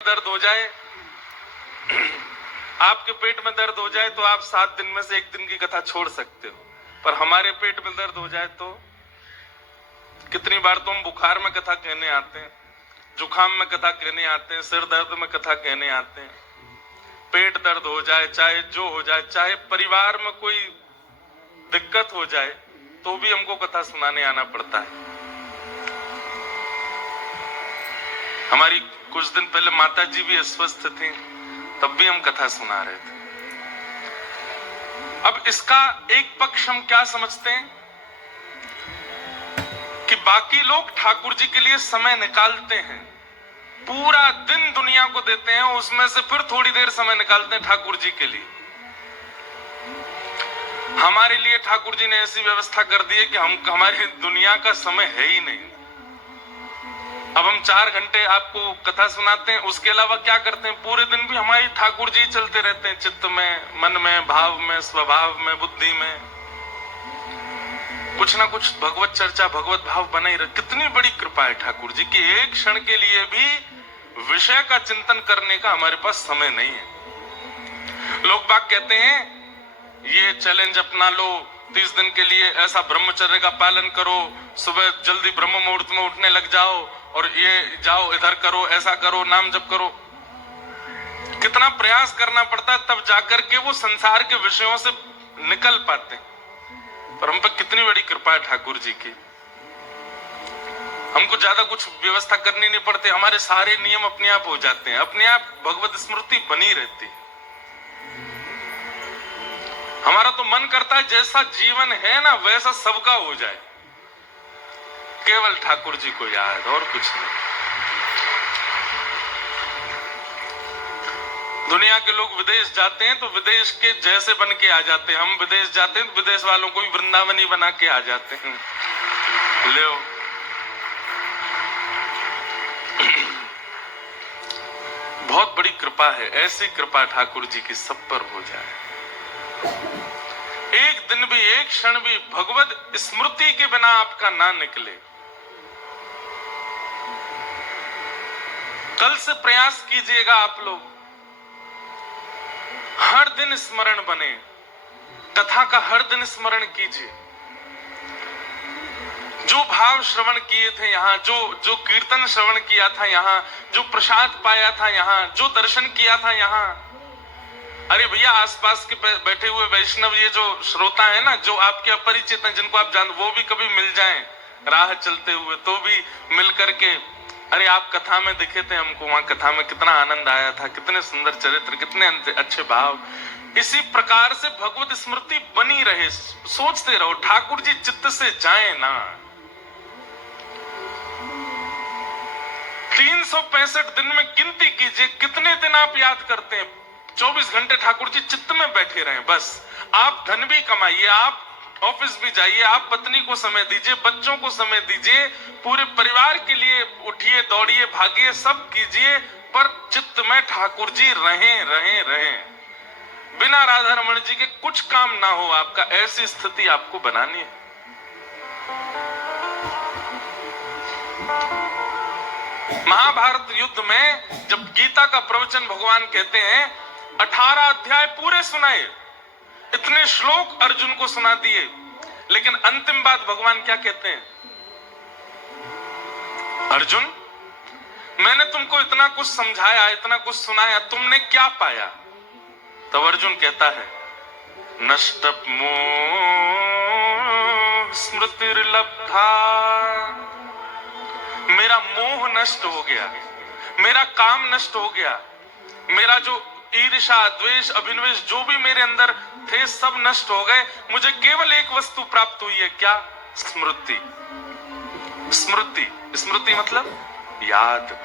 दर्द हो जाए, आपके पेट में दर्द हो जाए तो आप 7 दिन में से 1 दिन की कथा छोड़ सकते हो, पर हमारे पेट में दर्द हो जाए तो कितनी बार तो हम बुखार में कथा कहने आते हैं, जुकाम में कथा कहने आते हैं, सिर दर्द में कथा कहने आते हैं। पेट दर्द हो जाए, चाहे जो हो जाए, चाहे परिवार में कोई दिक्कत हो जाए, तो भी हमको कथा सुनाने आना पड़ता है। हमारी कुछ दिन पहले माता जी भी अस्वस्थ थी, तब भी हम कथा सुना रहे थे। अब इसका एक पक्ष हम क्या समझते हैं कि बाकी लोग ठाकुर जी के लिए समय निकालते हैं, पूरा दिन दुनिया को देते हैं, उसमें से फिर थोड़ी देर समय निकालते हैं ठाकुर जी के लिए। हमारे लिए ठाकुर जी ने ऐसी व्यवस्था कर दी है कि हमारी दुनिया का समय है ही नहीं। अब हम 4 घंटे आपको कथा सुनाते हैं, उसके अलावा क्या करते हैं? पूरे दिन भी हमारी ठाकुर जी चलते रहते हैं, चित्त में, मन में, भाव में, स्वभाव में, बुद्धि में कुछ ना कुछ भगवत चर्चा, भगवत भाव बना ही रहे। कितनी बड़ी कृपा है ठाकुर जी की, एक क्षण के लिए भी विषय का चिंतन करने का हमारे पास समय नहीं है। लोग बाग कहते हैं ये चैलेंज अपना लो, 30 दिन के लिए ऐसा ब्रह्मचर्य का पालन करो, सुबह जल्दी ब्रह्म मुहूर्त में उठने लग जाओ, और ये जाओ इधर करो, ऐसा करो, नाम जप करो। कितना प्रयास करना पड़ता है तब जाकर के वो संसार के विषयों से निकल पाते हैं। पर हम पर कितनी बड़ी कृपा है ठाकुर जी की, हमको ज्यादा कुछ व्यवस्था करनी नहीं पड़ती, हमारे सारे नियम अपने आप हो जाते हैं, अपने आप भगवत स्मृति बनी रहती है। हमारा तो मन करता है जैसा जीवन है ना वैसा सबका हो जाए, केवल ठाकुर जी को याद, और कुछ नहीं। दुनिया के लोग विदेश जाते हैं तो विदेश के जैसे बन के आ जाते हैं, हम विदेश जाते हैं तो विदेश वालों को भी वृंदावनी बना के आ जाते हैं। ले बहुत बड़ी कृपा है, ऐसी कृपा ठाकुर जी की सब पर हो जाए। एक दिन भी, एक क्षण भी भगवत स्मृति के बिना आपका ना निकले। कल से प्रयास कीजिएगा आप लोग, हर दिन स्मरण बने, कथा का हर दिन स्मरण कीजिए। जो भाव श्रवण किए थे यहाँ, जो कीर्तन श्रवण किया था यहाँ, जो प्रसाद पाया था यहाँ, जो दर्शन किया था यहाँ। अरे भैया, आसपास के बैठे हुए वैष्णव, ये जो श्रोता है ना, जो आपके अपरिचित हैं, जिनको आप जानते, वो भी कभी मिल जाएं राह चलते हुए, तो भी मिल करके, अरे आप कथा में दिखे थे हमको, वहां कथा में कितना आनंद आया था, कितने सुंदर चरित्र, कितने अच्छे भाव। इसी प्रकार से भगवत स्मृति बनी रहे, सोचते रहो, ठाकुर जी चित्त से जाए ना। 365 दिन में गिनती कीजिए कितने दिन आप याद करते हैं। 24 घंटे ठाकुर जी चित्त में बैठे रहे, बस। आप धन भी कमाइए, आप ऑफिस भी जाइए, आप पत्नी को समय दीजिए, बच्चों को समय दीजिए, पूरे परिवार के लिए उठिए, दौड़िए, भागिए, सब कीजिए, पर चित्त में ठाकुर जी रहें, रहें, रहें। बिना राधा रमण जी के कुछ काम ना हो आपका, ऐसी स्थिति आपको बनानी है। महाभारत युद्ध में जब गीता का प्रवचन भगवान कहते हैं, 18 अध्याय पूरे सुनाए, इतने श्लोक अर्जुन को सुना दिए, लेकिन अंतिम बात भगवान क्या कहते हैं? अर्जुन, मैंने तुमको इतना कुछ समझाया, इतना कुछ सुनाया, तुमने क्या पाया? तब अर्जुन कहता है, नष्टप मोह स्मृतिर्लब्धा, मेरा मोह नष्ट हो गया, मेरा काम नष्ट हो गया, मेरा जो ईर्ष्या, द्वेष, अभिनिवेश जो भी मेरे अंदर थे सब नष्ट हो गए। मुझे केवल एक वस्तु प्राप्त हुई है, क्या? स्मृति। स्मृति, स्मृति मतलब याद।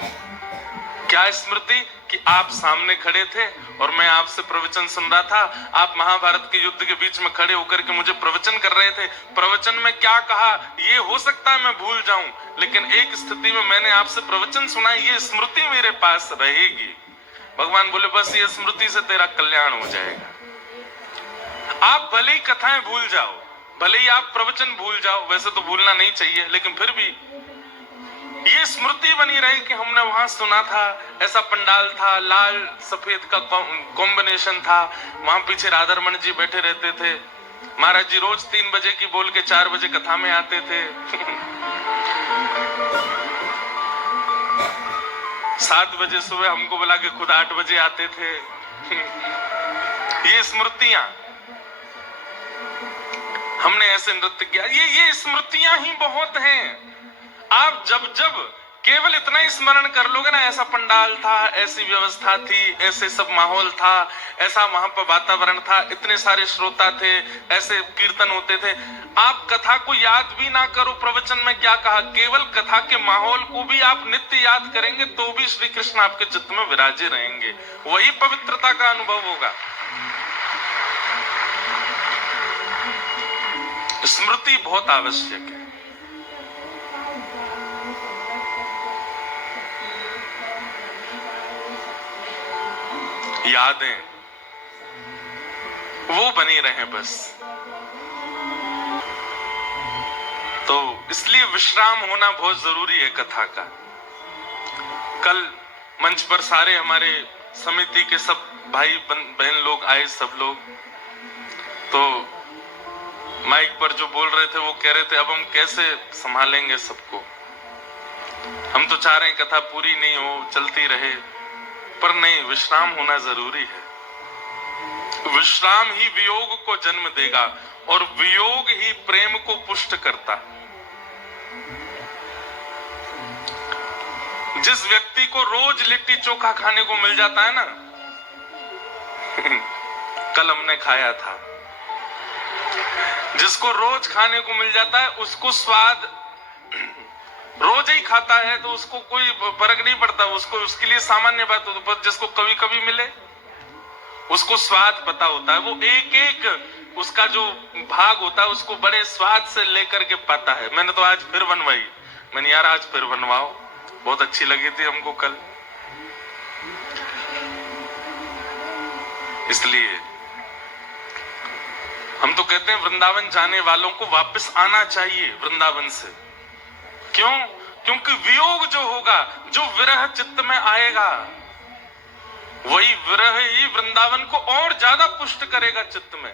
क्या स्मृति? कि आप सामने खड़े थे और मैं आपसे प्रवचन सुन रहा था, आप महाभारत के युद्ध के बीच में खड़े होकर के मुझे प्रवचन कर रहे थे, प्रवचन में क्या कहा ये हो सकता है मैं भूल जाऊं, लेकिन एक स्थिति में मैंने आपसे प्रवचन सुना, ये स्मृति मेरे पास रहेगी। भगवान बोले, बस ये स्मृति से तेरा कल्याण हो जाएगा। आप भले ही कथाएं भूल जाओ, भले ही आप प्रवचन भूल जाओ, वैसे तो भूलना नहीं चाहिए, लेकिन फिर भी ये स्मृति बनी रही कि हमने वहां सुना था, ऐसा पंडाल था, लाल सफेद का कॉम्बिनेशन था, वहां पीछे राधारमण जी बैठे रहते थे, महाराज जी रोज 3 बजे की बोल के 4 बजे कथा में आते थे। 7 बजे सुबह हमको बुला के खुद 8 बजे आते थे। ये स्मृतियां, हमने ऐसे नृत्य किया, ये स्मृतियां ही बहुत हैं। आप जब जब केवल इतना ही स्मरण कर लोगे ना, ऐसा पंडाल था, ऐसी व्यवस्था थी, ऐसे सब माहौल था, ऐसा वहां पर वातावरण था, इतने सारे श्रोता थे, ऐसे कीर्तन होते थे, आप कथा को याद भी ना करो, प्रवचन में क्या कहा, केवल कथा के माहौल को भी आप नित्य याद करेंगे तो भी श्री कृष्ण आपके चित्त में विराजे रहेंगे, वही पवित्रता का अनुभव होगा। स्मृति बहुत आवश्यक है। यादें वो बनी रहे बस। तो इसलिए विश्राम होना बहुत जरूरी है कथा का। कल मंच पर सारे हमारे समिति के सब भाई बहन लोग आए, सब लोग, तो माइक पर जो बोल रहे थे वो कह रहे थे अब हम कैसे संभालेंगे सबको, हम तो चाह रहे हैं कथा पूरी नहीं हो, चलती रहे, पर नहीं, विश्राम होना जरूरी है। विश्राम ही वियोग को जन्म देगा और वियोग ही प्रेम को पुष्ट करता। जिस व्यक्ति को रोज लिट्टी चोखा खाने को मिल जाता है ना, कल हमने खाया था, जिसको रोज खाने को मिल जाता है उसको स्वाद, रोज ही खाता है तो उसको कोई फर्क नहीं पड़ता, उसको उसके लिए सामान्य बात होती है। पर जिसको कभी कभी मिले उसको स्वाद पता होता है, वो एक एक उसका जो भाग होता है उसको बड़े स्वाद से लेकर के पाता है। मैंने तो आज फिर बनवाई, मैंने यार आज फिर बनवाओ, बहुत अच्छी लगी थी हमको कल। इसलिए हम तो कहते हैं वृंदावन जाने वालों को वापस आना चाहिए वृंदावन से। क्यों? क्योंकि वियोग जो होगा, जो विरह चित्त में आएगा, वही विरह ही वृंदावन को और ज्यादा पुष्ट करेगा चित्त में।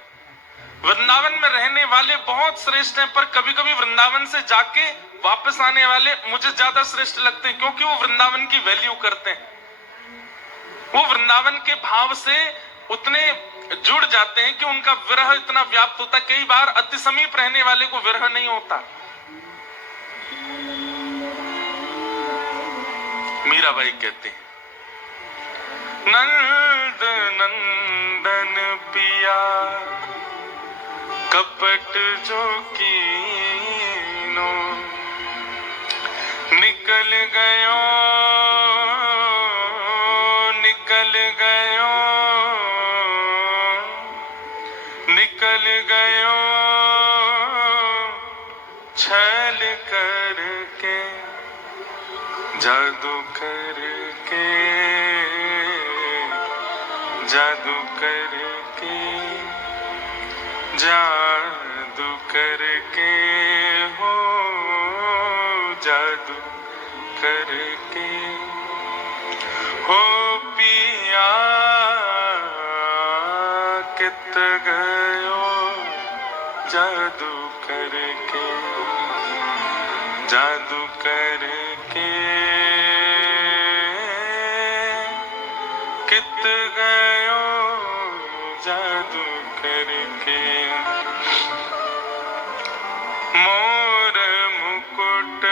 वृंदावन में रहने वाले बहुत श्रेष्ठ हैं, पर कभी कभी वृंदावन से जाके वापस आने वाले मुझे ज्यादा श्रेष्ठ लगते हैं, क्योंकि वो वृंदावन की वैल्यू करते हैं, वो वृंदावन के भाव से उतने जुड़ जाते हैं कि उनका विरह इतना व्याप्त होता है। कई बार अति समीप रहने वाले को विरह नहीं होता। मीराबाई कहते हैं, नंद नंदन पिया कपट जो कीनो, निकल गयो निकल गयो निकल गयो छल करके जादू करके जादू करके जादू करके हो जादू करके हो पिया कित गयो जादू करके जादू करके कित गयो जादू करके। मोर मुकुट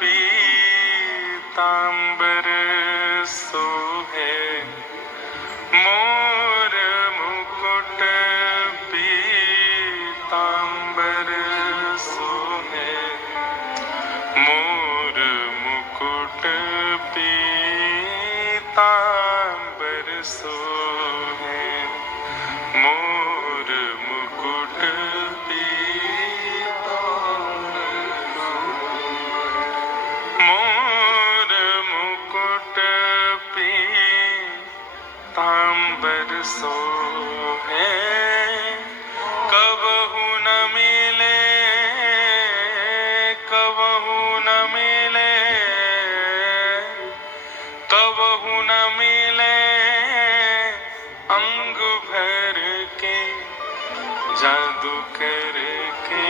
पीतांबर सोहे, मोर मुकुट पीतांबर सोहे, मोर मुकुट पीतांबर सोहे, मोर मुकुट मोर मुकुट पीतांबर सोहे, कबहु न मिले कबहु न मिले जादू करके,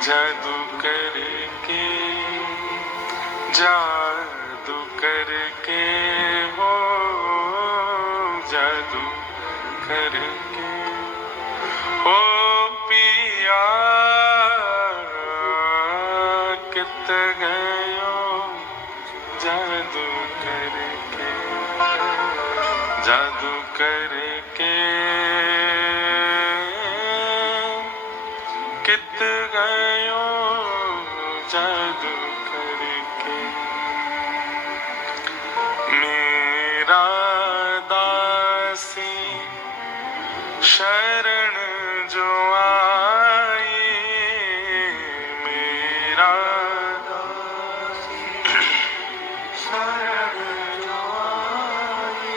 जादू करके, जादू करके हो, जादू करके ओ पिया कित गयो, जादू करके, जादू करके कित गयो, जादू करके। मेरा दासी शरण जो आई, मेरा दासी शरण जो आई,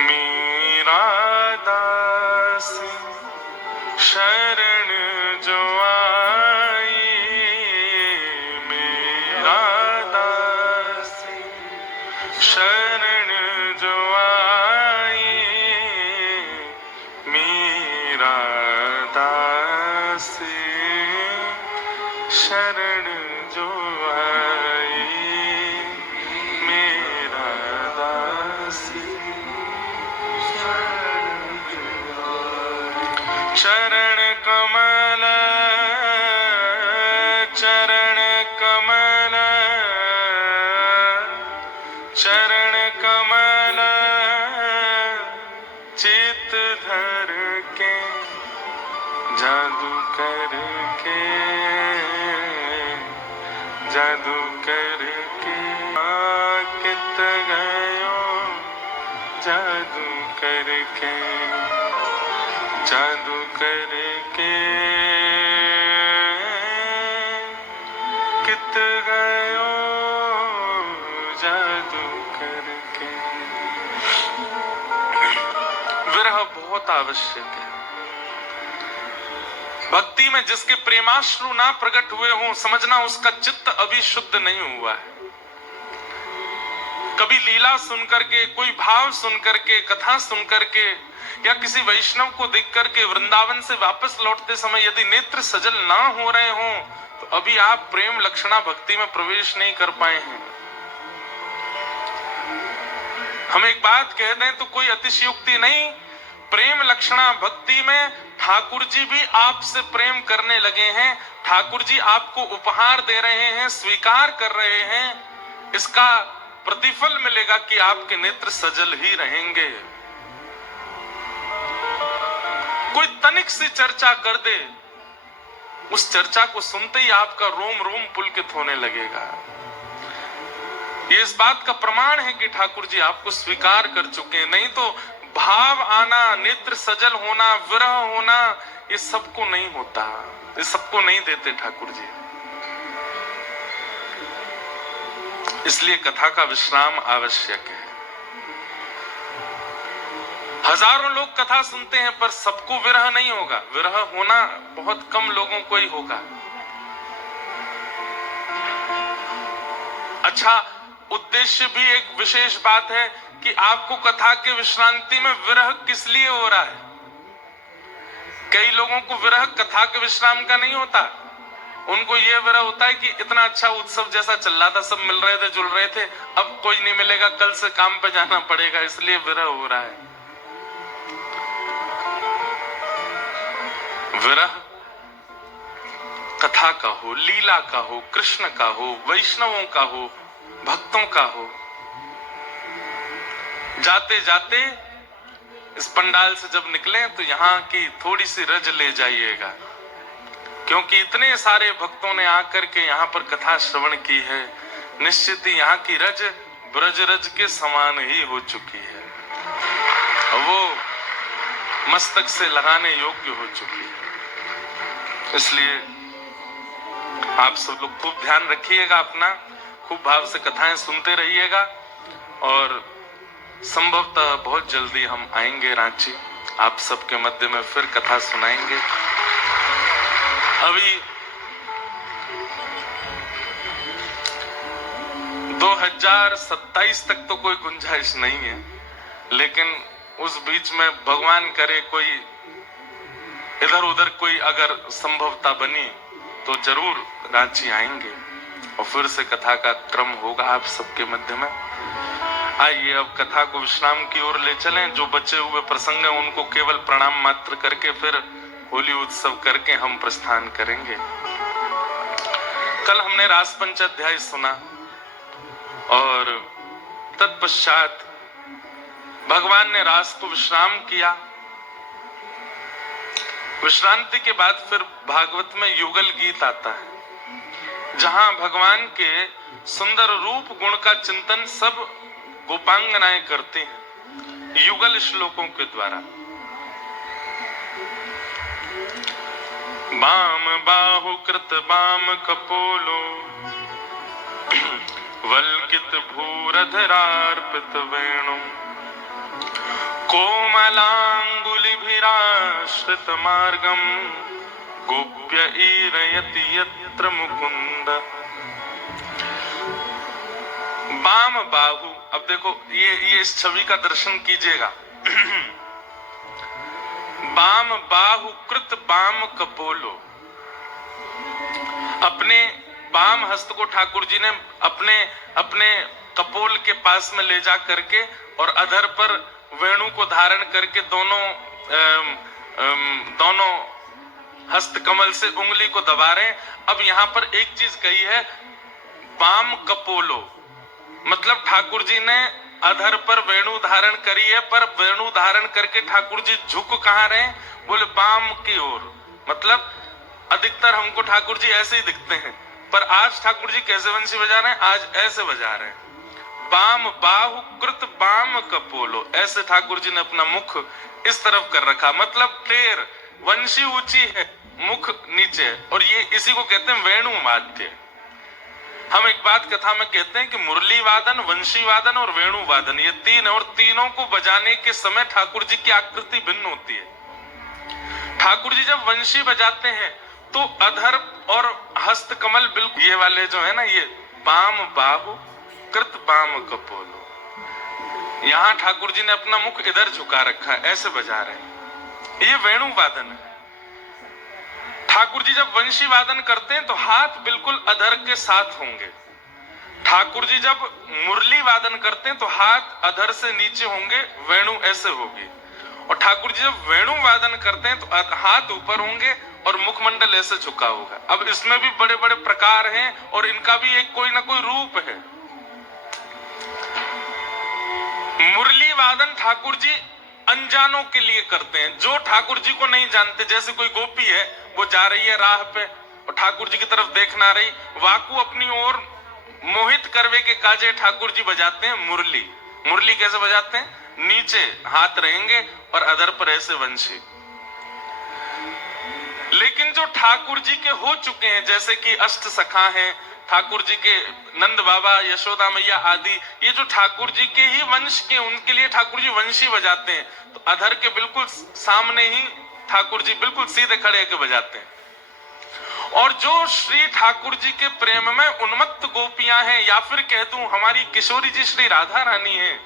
मेरा दासी शरण जो आई, मेरा दासी शरण जो आई, मेरा दासी शरण जो आई, मेरा दासी चरण कमल, चरण कमल, चरण कमल चित धर के, जादू करके, जादू करके कित गयो, जादू करके, जादू करके कित गयो, जादू करके। विरह बहुत आवश्यक है। भक्ति में जिसके प्रेमाश्रु ना प्रकट हुए हों, समझना उसका चित्त अभी शुद्ध नहीं हुआ है। कभी लीला सुन करके, कोई भाव सुन करके, कथा सुन करके, या किसी वैष्णव को देख करके वृंदावन से वापस लौटते समय यदि नेत्र सजल ना हो रहे हों, तो अभी आप प्रेम लक्षणा भक्ति में प्रवेश नहीं कर पाए हैं। हम एक बात कह दें तो कोई अतिशयोक्ति नहीं, प्रेम लक्षणा भक्ति में ठाकुर जी भी आपसे प्रेम करने लगे हैं। ठाकुर जी आपको उपहार दे रहे हैं, स्वीकार कर रहे हैं। इसका प्रतिफल मिलेगा कि आपके नेत्र सजल ही रहेंगे। कोई तनिक सी चर्चा कर दे, उस चर्चा को सुनते ही आपका रोम रोम पुलकित होने लगेगा। ये इस बात का प्रमाण है कि ठाकुर जी आपको स्वीकार कर चुके हैं। नहीं तो भाव आना, नेत्र सजल होना, विरह होना, ये सबको नहीं होता, ये सबको नहीं देते ठाकुर जी। इसलिए कथा का विश्राम आवश्यक है। हजारों लोग कथा सुनते हैं पर सबको विरह नहीं होगा। विरह होना बहुत कम लोगों को ही होगा। अच्छा, उद्देश्य भी एक विशेष बात है कि आपको कथा के विश्रांति में विरह किस लिए हो रहा है। कई लोगों को विरह कथा के विश्राम का नहीं होता। उनको यह विरह होता है कि इतना अच्छा उत्सव जैसा चल रहा था, सब मिल रहे थे, जुल रहे थे, अब कोई नहीं मिलेगा, कल से काम पे जाना पड़ेगा, इसलिए विरह हो रहा है। विरह कथा का हो, लीला का हो, कृष्ण का हो, वैष्णवों का हो, भक्तों का हो। जाते जाते इस पंडाल से जब निकले तो यहाँ की थोड़ी सी रज ले जाइएगा, क्योंकि इतने सारे भक्तों ने आकर के यहाँ पर कथा श्रवण की है। निश्चित ही यहाँ की रज ब्रज रज के समान ही हो चुकी है, वो मस्तक से लगाने योग्य हो चुकी है। इसलिए आप सब लोग खूब ध्यान रखिएगा अपना, खूब भाव से कथाएं सुनते रहिएगा। और संभवतः बहुत जल्दी हम आएंगे रांची, आप सबके मध्य में फिर कथा सुनाएंगे। अभी 2027 तक तो कोई गुंजाइश नहीं है, लेकिन उस बीच में भगवान करे कोई इधर उधर कोई अगर संभवता बनी तो जरूर रांची आएंगे और फिर से कथा का क्रम होगा आप सबके मध्य में। आइए अब कथा को विश्राम की ओर ले चलें। जो बचे हुए प्रसंग हैं उनको केवल प्रणाम मात्र करके फिर होली उत्सव करके हम प्रस्थान करेंगे। कल हमने रास पंच अध्याय सुना और तत्पश्चात भगवान ने रास को विश्राम किया। विश्रांति के बाद फिर भागवत में युगल गीत आता है, जहां भगवान के सुंदर रूप गुण का चिंतन सब गोपांगनाएं करते हैं युगल श्लोकों के द्वारा। बाम बाहु कृत बाम कपोलो वल्कित भूरधरार्पित वेणु कोमलांगुलिभिराश्रित मार्गम गोप्य ईरयति यत्र मुकुंद। बाम बाहु, अब देखो ये इस छवि का दर्शन कीजिएगा। बाम बाहु कृत बाम कपोलो, अपने बाम हस्त को ठाकुर जी ने अपने अपने कपोल के पास में ले जा करके और अधर पर वेणु को धारण करके दोनों हस्त कमल से उंगली को दबा रहे। अब यहाँ पर एक चीज कही है, बाम कपोलो, मतलब ठाकुर जी ने अधर पर वेणु धारण करी है, पर वेणु धारण करके ठाकुर जी झुक कहाँ रहे? बोले बाम की ओर। मतलब अधिकतर हमको ठाकुर जी ऐसे ही दिखते हैं, पर आज ठाकुर जी कैसे वंशी बजा रहे हैं? आज ऐसे बजा रहे हैं। बाम बाहु कृत बाम कपोलो, ऐसे ठाकुर जी ने अपना मुख इस तरफ कर रखा, मतलब टेर, वंशी ऊंची है, मुख नीचे, और ये इसी को कहते हैं वेणु वाद्य। हम एक बात कथा में कहते हैं कि मुरली वादन, वंशी वादन और वेणु वादन, ये तीन, और तीनों को बजाने के समय ठाकुर जी की आकृति भिन्न होती है। ठाकुर जी जब वंशी बजाते हैं तो अधर और हस्त कमल बिल्कुल ये वाले जो है ना, ये बाम बाहु कृत बाम कपोलो, यहाँ ठाकुर जी ने अपना मुख इधर झुका रखा है, ऐसे बजा रहे हैं, ये वेणु वादन है। ठाकुर जी जब वंशी वादन करते हैं तो हाथ बिल्कुल अधर के साथ होंगे। ठाकुर जी जब मुरली वादन करते हैं तो हाथ अधर से नीचे होंगे, वेणु ऐसे होगी। और ठाकुर जी जब वेणु वादन करते हैं तो हाथ ऊपर होंगे और मुखमंडल ऐसे झुका होगा। अब इसमें भी बड़े बड़े प्रकार हैं और इनका भी एक कोई ना कोई रूप है। मुरली वादन ठाकुर जी अनजानों के लिए करते हैं, जो ठाकुर जी को नहीं जानते। जैसे कोई गोपी है, वो जा रही है राह पे और ठाकुर जी की तरफ देख ना रही, वाकू अपनी ओर मोहित करवे के काजे ठाकुर जी बजाते हैं मुरली। मुरली कैसे बजाते हैं? नीचे हाथ रहेंगे और अधर पर ऐसे वंशी। लेकिन जो ठाकुर जी के हो चुके हैं, जैसे कि अष्ट सखा हैं, ठाकुर जी के नंद बाबा, यशोदा मैया आदि, ये जो ठाकुर जी के ही वंश के, उनके लिए ठाकुर जी वंशी बजाते हैं। तो अधर के बिल्कुल सामने ही ठाकुर जी बिल्कुल सीधे खड़े होकर बजाते हैं। और जो श्री ठाकुर जी के प्रेम में उन्मत्त गोपियां हैं, या फिर कह दूं हमारी किशोरी जी श्री राधा रानी है,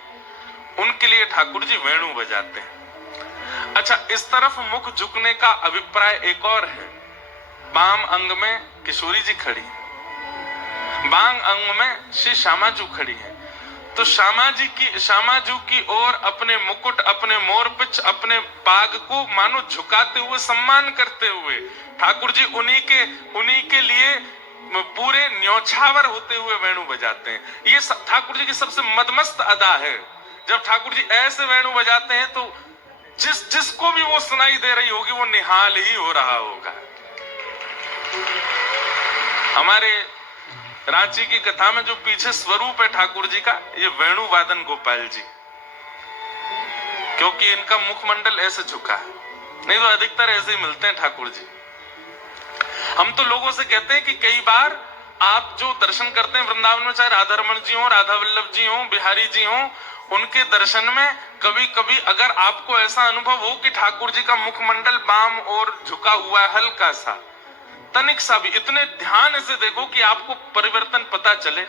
उनके लिए ठाकुर जी वेणु बजाते हैं। अच्छा, इस तरफ मुख झुकने का अभिप्राय एक और है। बाम अंग में किशोरी जी खड़ी है, बांग अंग में श्री श्यामाजू खड़ी है। तो श्यामाजू की ओर अपने मुकुट, अपने मोरपिच, अपने पाग को मानो झुकाते हुए, सम्मान करते हुए ठाकुर जी उन्हीं के लिए पूरे न्योछावर होते हुए वेणु बजाते हैं। ये ठाकुर जी की सबसे मदमस्त अदा है। जब ठाकुर जी ऐसे वेणु बजाते हैं तो जिसको भी वो सुनाई दे रही होगी वो निहाल ही हो रहा होगा। हमारे रांची की कथा में जो पीछे स्वरूप है ठाकुर जी का, ये वेणु वादन गोपाल जी, क्योंकि इनका मुखमंडल ऐसे झुका है, नहीं तो अधिकतर ऐसे ही मिलते हैं ठाकुर जी। हम तो लोगों से कहते हैं कि कई बार आप जो दर्शन करते हैं वृंदावन में, चाहे राधा रमन जी हो, राधा वल्लभ जी हो, बिहारी जी हो, उनके दर्शन में कभी कभी अगर आपको ऐसा अनुभव हो कि ठाकुर जी का मुखमंडल बाम और झुका हुआ है, हल्का सा, तनिक सा भी, इतने ध्यान से देखो कि आपको परिवर्तन पता चले।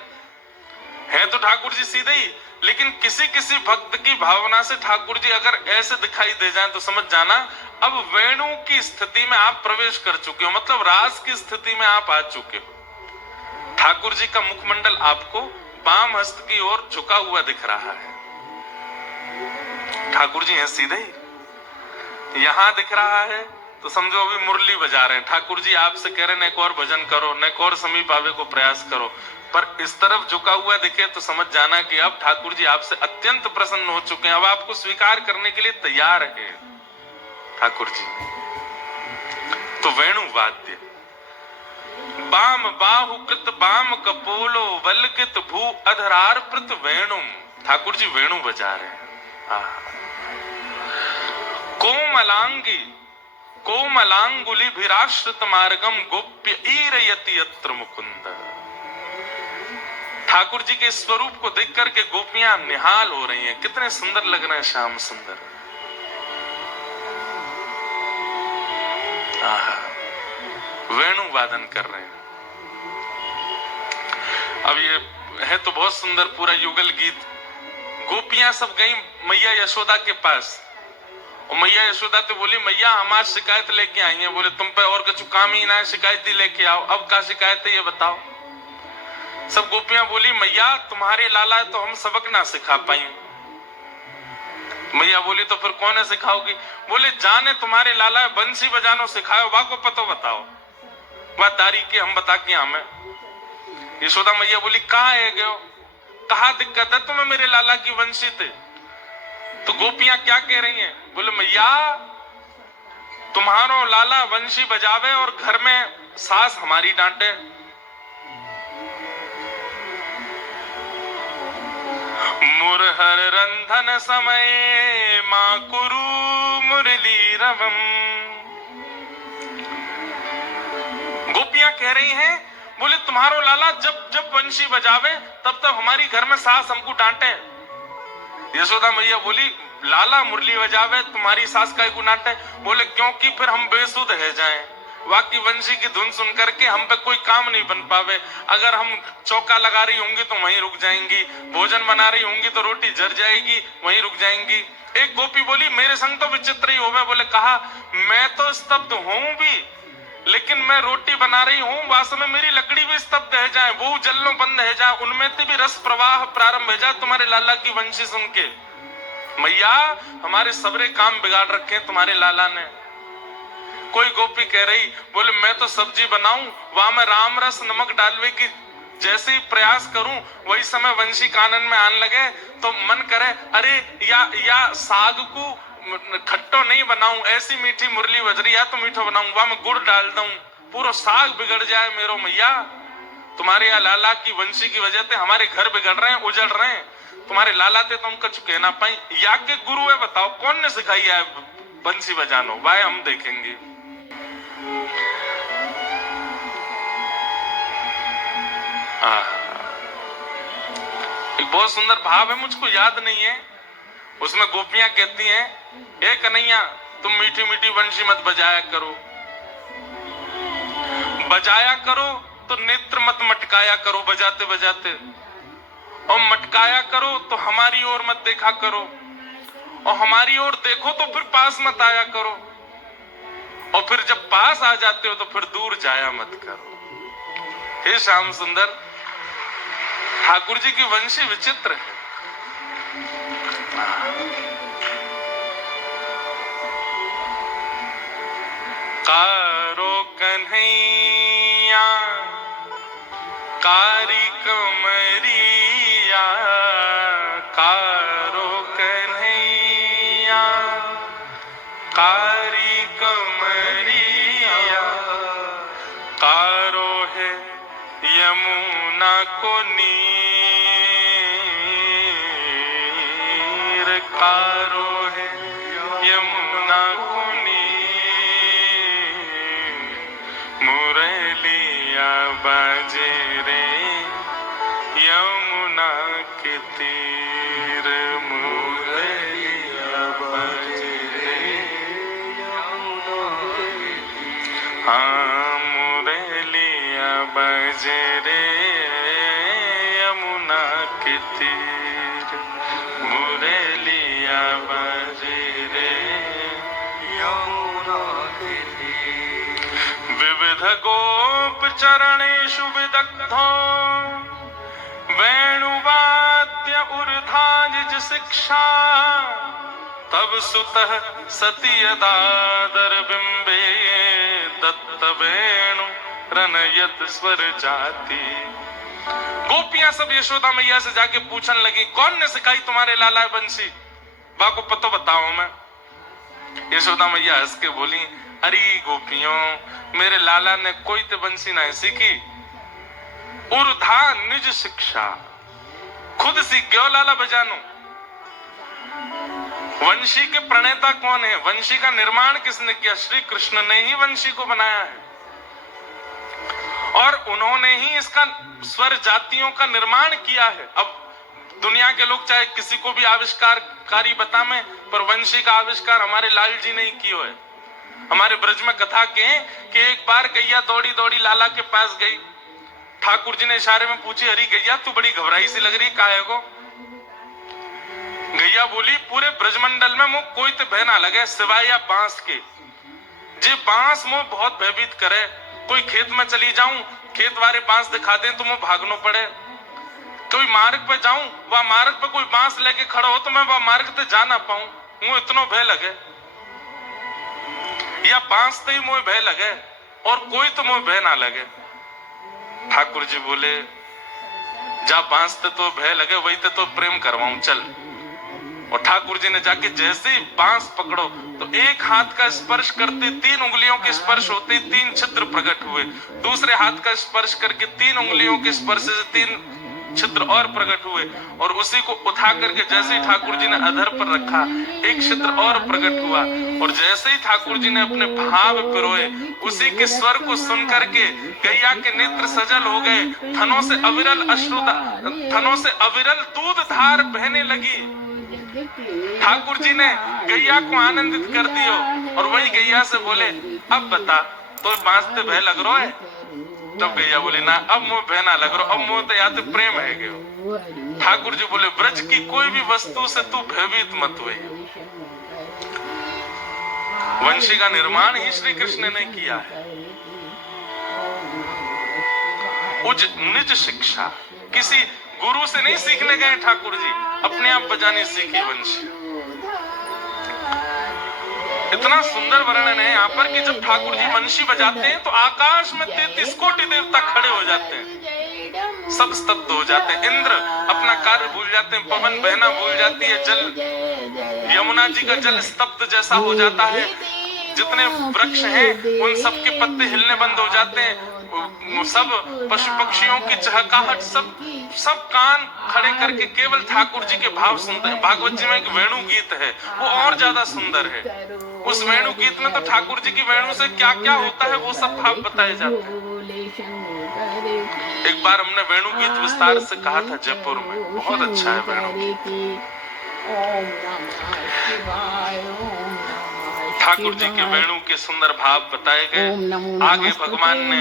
है तो ठाकुर जी सीधे ही, लेकिन किसी किसी भक्त की भावना से ठाकुर जी अगर ऐसे दिखाई दे जाए तो समझ जाना अब वेणु की स्थिति में आप प्रवेश कर चुके हो, मतलब रास की स्थिति में आप आ चुके हो। ठाकुर जी का मुखमंडल आपको बाम हस्त की ओर झुका हुआ दिख रहा है। ठाकुर जी हैं सीधे ही यहां दिख रहा है तो समझो अभी मुरली बजा रहे हैं। ठाकुर जी आपसे कह रहे हैं एक और भजन करो, न एक और समीप आवे को प्रयास करो, पर इस तरफ झुका हुआ दिखे तो समझ जाना कि अब ठाकुर जी आपसे अत्यंत प्रसन्न हो चुके हैं, अब आपको स्वीकार करने के लिए तैयार है ठाकुर जी। तो वेणु वाद्य बाम बाहु कृत बाम कपोलो वल्कित भू अधरार प्रत वेणुम, ठाकुर जी वेणु बजा रहे हैं। कोमलांगी कोमलांगुली भिराश्रित मार्गम गोप्य ईरयति यत्र मुकुंद, ठाकुर जी के स्वरूप को देख करके गोपियां निहाल हो रही हैं, कितने सुंदर लग रहे हैं श्याम सुंदर। वेणु वादन कर रहे हैं। अब ये है तो बहुत सुंदर पूरा युगल गीत। गोपियां सब गई मैया यशोदा के पास और मैया यशोदा तो बोली मैया हमारी शिकायत लेके आई है। बोले तुम पे और कुछ काम ही ना है, शिकायत ही लेके आओ। अब क्या शिकायत है ये बताओ। सब गोपियां बोली मैया तुम्हारे लाला तो हम सबक ना सिखा पाई। मैया बोली तो फिर कौन है सिखाओगी। बोले जाने तुम्हारे लाला बंसी बजानो सिखाओ, वाह को पतो बताओ, वह तारीख हम बता के हमें। यशोदा मैया बोली कहाँ है गयो, कहा दिक्कत है तुम्हें मेरे लाला की वंशी थे। तो गोपियां क्या कह रही हैं, बोले मैया तुम्हारो लाला वंशी बजावे और घर में सास हमारी डांटे। मुरहर रंधन समय मां कुरु मुरली रवम। गोपियां कह रही हैं बोले तुम्हारो लाला जब जब वंशी बजावे तब तब हमारी घर में सास हमको डांटे। यशोदा मैया बोली लाला मुरली बजावे तुम्हारी सास का डांटे। बोले क्योंकि फिर हम बेसुध रह जाएं, वाकी वंशी की धुन सुन करके हम पे कोई काम नहीं बन पावे। अगर हम चौका लगा रही होंगी तो वहीं रुक जाएंगी, भोजन बना रही होंगी तो रोटी जर जाएगी, वहीं रुक जाएंगी। एक गोपी बोली मेरे संग तो विचित्र ही होवे। बोले कहा मैं तो स्तब्ध हूं भी, लेकिन मैं रोटी बना रही हूं वास्तव में मेरी लकड़ी भी स्तब्ध रह जाए, वो जलनो बंद रह जाए, उनमें से भी रस प्रवाह प्रारंभ हो जाए तुम्हारे लाला की वंशी सुन के। मैया हमारे सबरे काम बिगाड़ रखे तुम्हारे लाला ने। कोई गोपी कह रही बोले मैं तो सब्जी बनाऊं वहां में राम रस नमक डालने की जैसे ही प्रयास करूं वही समय वंशी कानन में आने लगे तो मन करे अरे या साग को खट्टो नहीं बनाऊं, ऐसी मीठी मुरली बजरी या तो मीठो बनाऊं, वहां में गुड़ डाल दूं, पूरा साग बिगड़ जाए मेरो मैया। तुम्हारे यहाँ लाला की वंशी की वजह से हमारे घर बिगड़ रहे हैं, उजड़ रहे हैं। तुम्हारे लाला थे तो हम कुछ कहना पाई। या के गुरु है बताओ कौन ने सिखाई है बंसी बजानो, वाह हम देखेंगे। एक बहुत सुंदर भाव है, मुझको याद नहीं है, उसमें गोपियां कहती हैं ए कन्हैया तुम मीठी मीठी वंशी मत बजाया करो, बजाया करो तो नेत्र मत मटकाया करो बजाते बजाते, और मटकाया करो तो हमारी ओर मत देखा करो, और हमारी ओर देखो तो फिर पास मत आया करो, और फिर जब पास आ जाते हो तो फिर दूर जाया मत करो। हे श्याम सुंदर, ठाकुर जी की वंशी विचित्र है। कारो कन्हैया कारी कमरिया, कारो कन्हैया कारी कमरिया, कारो है यमुना को नीर, कारो है यमुना को नीर, मुरलिया बाजे रे यमुना के तीर, मुरलिया बाजे रे यमुना के तीर, हाँ मुरलिया बाजे रे यमुना के तीर। गोप चरणेषु विदग्धो वेणुवाद्य ऊर्धा जिज शिक्षा तब सुतः सती यदादर बिंबे दत्त वेणु रनयत स्वर जाति। गोपियां सब यशोदा मैया से जाके पूछने लगी, कौन ने सिखाई तुम्हारे लाला बंसी? बा को पतो बताओ मैं। यशोदा मैया हंस के बोली, अरे गोपियों, मेरे लाला ने कोई तो बंसी नहीं सीखी, उर्धा निज शिक्षा, खुद सीख गयो लाला बजानो। वंशी के प्रणेता कौन है? वंशी का निर्माण किसने किया? श्री कृष्ण ने ही वंशी को बनाया है और उन्होंने ही इसका स्वर जातियों का निर्माण किया है। अब दुनिया के लोग चाहे किसी को भी आविष्कारकारी बता में, पर वंशी का आविष्कार हमारे लाल जी ने ही किया है। हमारे ब्रज में कथा के कि एक बार गैया दौड़ी दौड़ी लाला के पास गई। ठाकुर जी ने इशारे में पूछी, अरे गैया तू बड़ी घबराई सी लग रही, काहे को? गैया बोली, पूरे ब्रजमंडल में मुझ कोई तो भय ना लगे सिवाय या बांस के। जे बांस मुझ बहुत भयभीत करे, कोई खेत में चली जाऊं, खेत वाले बांस दिखा दें तो मुझे भागना पड़े। कोई मार्ग पे जाऊं, वह मार्ग पे कोई बांस लेके खड़ा हो तो मैं वह मार्ग पे जा ना पाऊं, मुझे इतना भय लगे। या बांस से ही मुझे भय लगे और कोई तो मुझे भय ना लगे। ठाकुर जी बोले, जा बांस ते तो भय लगे वही ते तो प्रेम करवाऊं, चल। और ठाकुर जी ने जाके जैसे ही बांस पकड़ो तो एक हाथ का स्पर्श करते 3 उंगलियों के स्पर्श होते 3 छिद्र प्रकट हुए। दूसरे हाथ का स्पर्श करके 3 उंगलियों के स्पर्श से 3 छिद्र और प्रकट हुए। और उसी को उठा करके जैसे ही ठाकुर जी ने अधर पर रखा, एक छिद्र और प्रकट हुआ। और जैसे ही ठाकुर जी ने अपने भाव पिरोए, उसी के स्वर को सुन करके गैया के नेत्र सजल हो गए। थनों से अविरल दूध धार बहने लगी। ठाकुर जी ने गैया को आनंदित कर दियो और वही गैया से बोले, अब बता तो बांसते भय लग रहा है? तब गैया बोली, ना अब मुझे भय ना लग रहा, अब मुझे तो याद प्रेम है गयो। ठाकुर जी बोले, ब्रज की कोई भी वस्तु से तू भयभीत मत हुए। वंशी का निर्माण ही श्री कृष्ण ने किया है। उज निज शिक्षा, किसी गुरु से नहीं सीखने गए ठाकुर जी, अपने आप बजाने सीखी वंशी। इतना सुंदर वर्णन है यहाँ पर कि जब ठाकुर जी वंशी बजाते हैं तो आकाश में 33 कोटि देवता खड़े हो जाते हैं, सब स्तब्ध हो जाते हैं। इंद्र अपना कार्य भूल जाते हैं, पवन बहना भूल जाती है, जल यमुना जी का जल स्तब्ध जैसा हो जाता है। जितने वृक्ष हैं उन सबके पत्ते हिलने बंद हो जाते हैं। सब पशु पक्षियों की चहकाहट, सब कान खड़े करके केवल ठाकुर जी के भाव सुनते हैं। भागवत जी में एक वेणु गीत है, वो और ज्यादा सुंदर है। उस वेणु गीत में तो ठाकुर जी की वेणु से क्या क्या होता है वो सब भाव बताए जाते हैं। एक बार हमने वेणु गीत विस्तार से कहा था जयपुर में, बहुत अच्छा है वेणु गीत। ठाकुर जी के वेणु के सुंदर भाव बताए गए। आगे भगवान ने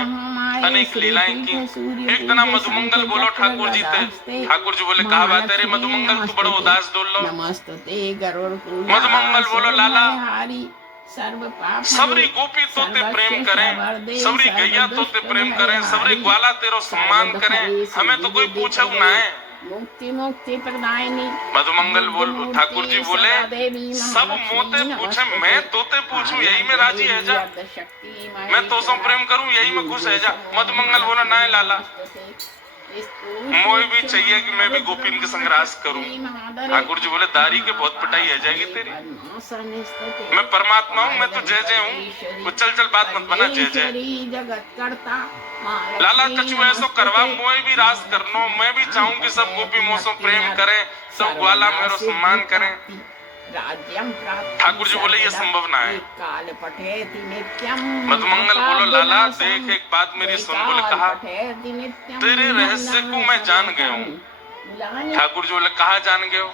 अनेक लीलाएं की। एक दिन मधुमंगल बोलो ठाकुर जी थे। ठाकुर जी बोले, कहा बात है रे मधुमंगल, तू बड़ो उदास डोल लो। मधुमंगल बोलो, लाला सबरी गोपी तोते प्रेम करें, सबरी गैया तोते प्रेम करें, सबरी ग्वाला तेरो सम्मान करें, हमें तो कोई पूछे ना है। मुक्ति मुक्ति प्रदायिनी। मधुमंगल बोल, ठाकुर जी बोले, सब मोते पूछे, मैं तोते पूछूं यही में राजी है जा, मैं तो सो प्रेम करूं यही में खुश है जा। मधुमंगल बोला, ना लाला, मोए भी चाहिए कि मैं भी गोपीन के संग रास करूं। ठाकुर जी बोले, दारी के बहुत पिटाई है जाएगी तेरी, मैं परमात्मा हूँ, मैं तो जय जय हूँ, चल चल बात मत बना, जय जय। लाला कछु ऐसो करवा, मोए भी रास करनो, मैं भी चाहूं कि सब गोपी मोसो प्रेम करें, सब ग्वाला मेरो सम्मान करें। ठाकुर जी बोले, ये संभव ना है। मधुमंगल बोलो, लाला देख एक बात मेरी सुन। बोले, कहा, तेरे रहस्य को मैं जान गया हूँ। ठाकुर जी बोले, कहा जान गए हो?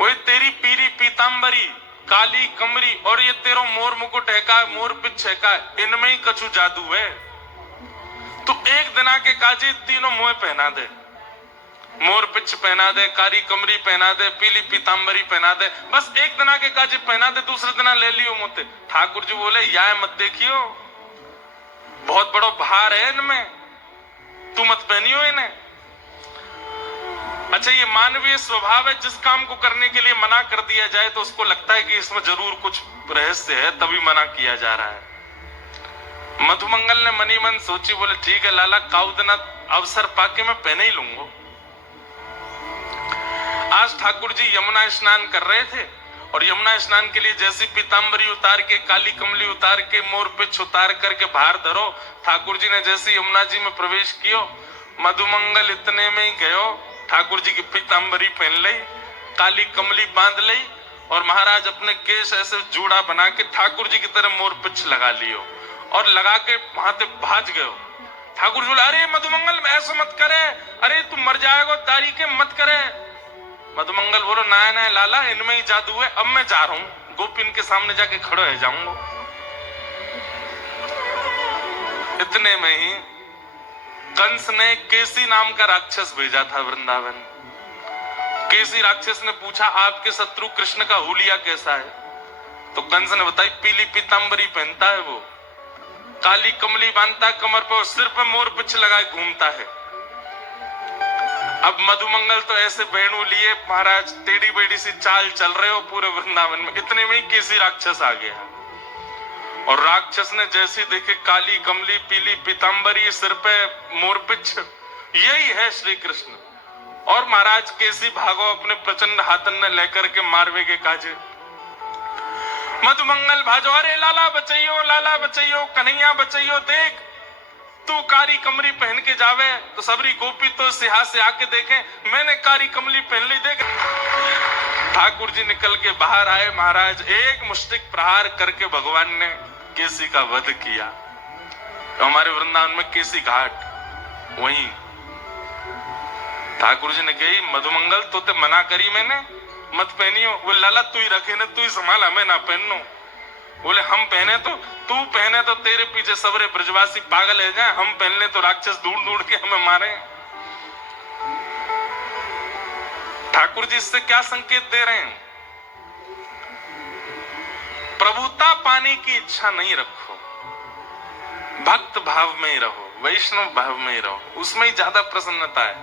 वही तेरी पीरी पीताम्बरी, काली कमरी और ये तेरो मोर मुकुट है का, मोर पिछ है का, इनमें ही कछु जादू है। तो एक दिन आके काजी तीनों मोह पहना दे, मोर पिछ पहना दे, कारी कमरी पहना दे, पीली पीताम्बरी पहना दे, बस एक दिन आके काजी पहना दे, दूसरे दिन ले लियो मोते। ठाकुर जी बोले, या मत देखियो, बहुत बड़ा भार है इनमें, तू मत पहनियो इन्हें। अच्छा, ये मानवीय स्वभाव है, जिस काम को करने के लिए मना कर दिया जाए तो उसको लगता है कि इसमें जरूर कुछ रहस्य है, तभी मना किया जा रहा है। मधुमंगल ने मनी मन सोची, बोले ठीक है लाला, काउदना अवसर पाके मैं पहने ही लूंगा। आज ठाकुर जी यमुना स्नान कर रहे थे और यमुना स्नान के लिए जैसी पीताम्बरी उतार के, काली कमली उतार के, मोर पिछ उतार करके बाहर धरो, ठाकुर जी ने जैसे यमुना जी में प्रवेश कियो, मधुमंगल इतने में ही गयो, ठाकुर जी की पीताम्बरी पहन ली, काली कमली बांध ली और महाराज अपने केश ऐसे जूड़ा बना के ठाकुर जी की तरह मोर पिछ लगा लियो और लगा के वहां से भाज गयो। ठाकुर जी बोले, अरे मधुमंगल ऐसा मत करे, अरे तू मर जाएगा, तारीखे मत करे। मधुमंगल बोलो, ना ना लाला, इनमें ही जादू है, अब मैं जा रहा हूं, गोपिन के सामने जाके खड़े हो जाऊंगा। इतने में ही कंस ने केसी नाम का राक्षस भेजा था वृंदावन। केसी राक्षस ने पूछा, आपके शत्रु कृष्ण का हुलिया कैसा है? तो कंस ने बताई, पीली पीताम्बरी पहनता है वो, काली कमली बांधता है कमर पर, सिर पर मोर पिछ लगाए घूमता है। अब मधुमंगल तो ऐसे वेणु लिए महाराज टेढ़ी बेड़ी सी चाल चल रहे हो पूरे वृंदावन में। इतने में ही केसी राक्षस आ गया और राक्षस ने जैसे देखे काली कमली, पीली पीताम्बरी, सिर पे मोरपिछ, यही है श्री कृष्ण। और महाराज केसी भागो अपने प्रचंड हाथन ने लेकर के मारवे के काजे। मधुमंगल भाजो, अरे लाला बचैयो, लाला बचैयो, कन्हैया बचैयो, देख तू कारी कमली पहन के जावे तो सबरी गोपी तो सिहा से आके देखे, मैंने कारी कमली पहन ली, देख। ठाकुर जी निकल के बाहर आए, महाराज एक मुष्टिक प्रहार करके भगवान ने केसी का वध किया। तो हमारे वृंदावन में केसी घाट, वहीं ठाकुर जी ने कही, मधुमंगल तो ते मना करी मैंने, मत पहनियो। बोले लाला तू ही रखे ना, तू ही संभाल, हमें ना पहनो। बोले हम पहने तो, तू पहने तो तेरे पीछे सबरे ब्रजवासी पागल है जाए, हम पहन ले तो राक्षस ढूंढ ढूंढ के हमें मारे। ठाकुर जी इससे क्या संकेत दे रहे हैं? प्रभुता पाने की इच्छा नहीं रखो, भक्त भाव में ही रहो, वैष्णव भाव में ही रहो, उसमें ही ज्यादा प्रसन्नता है,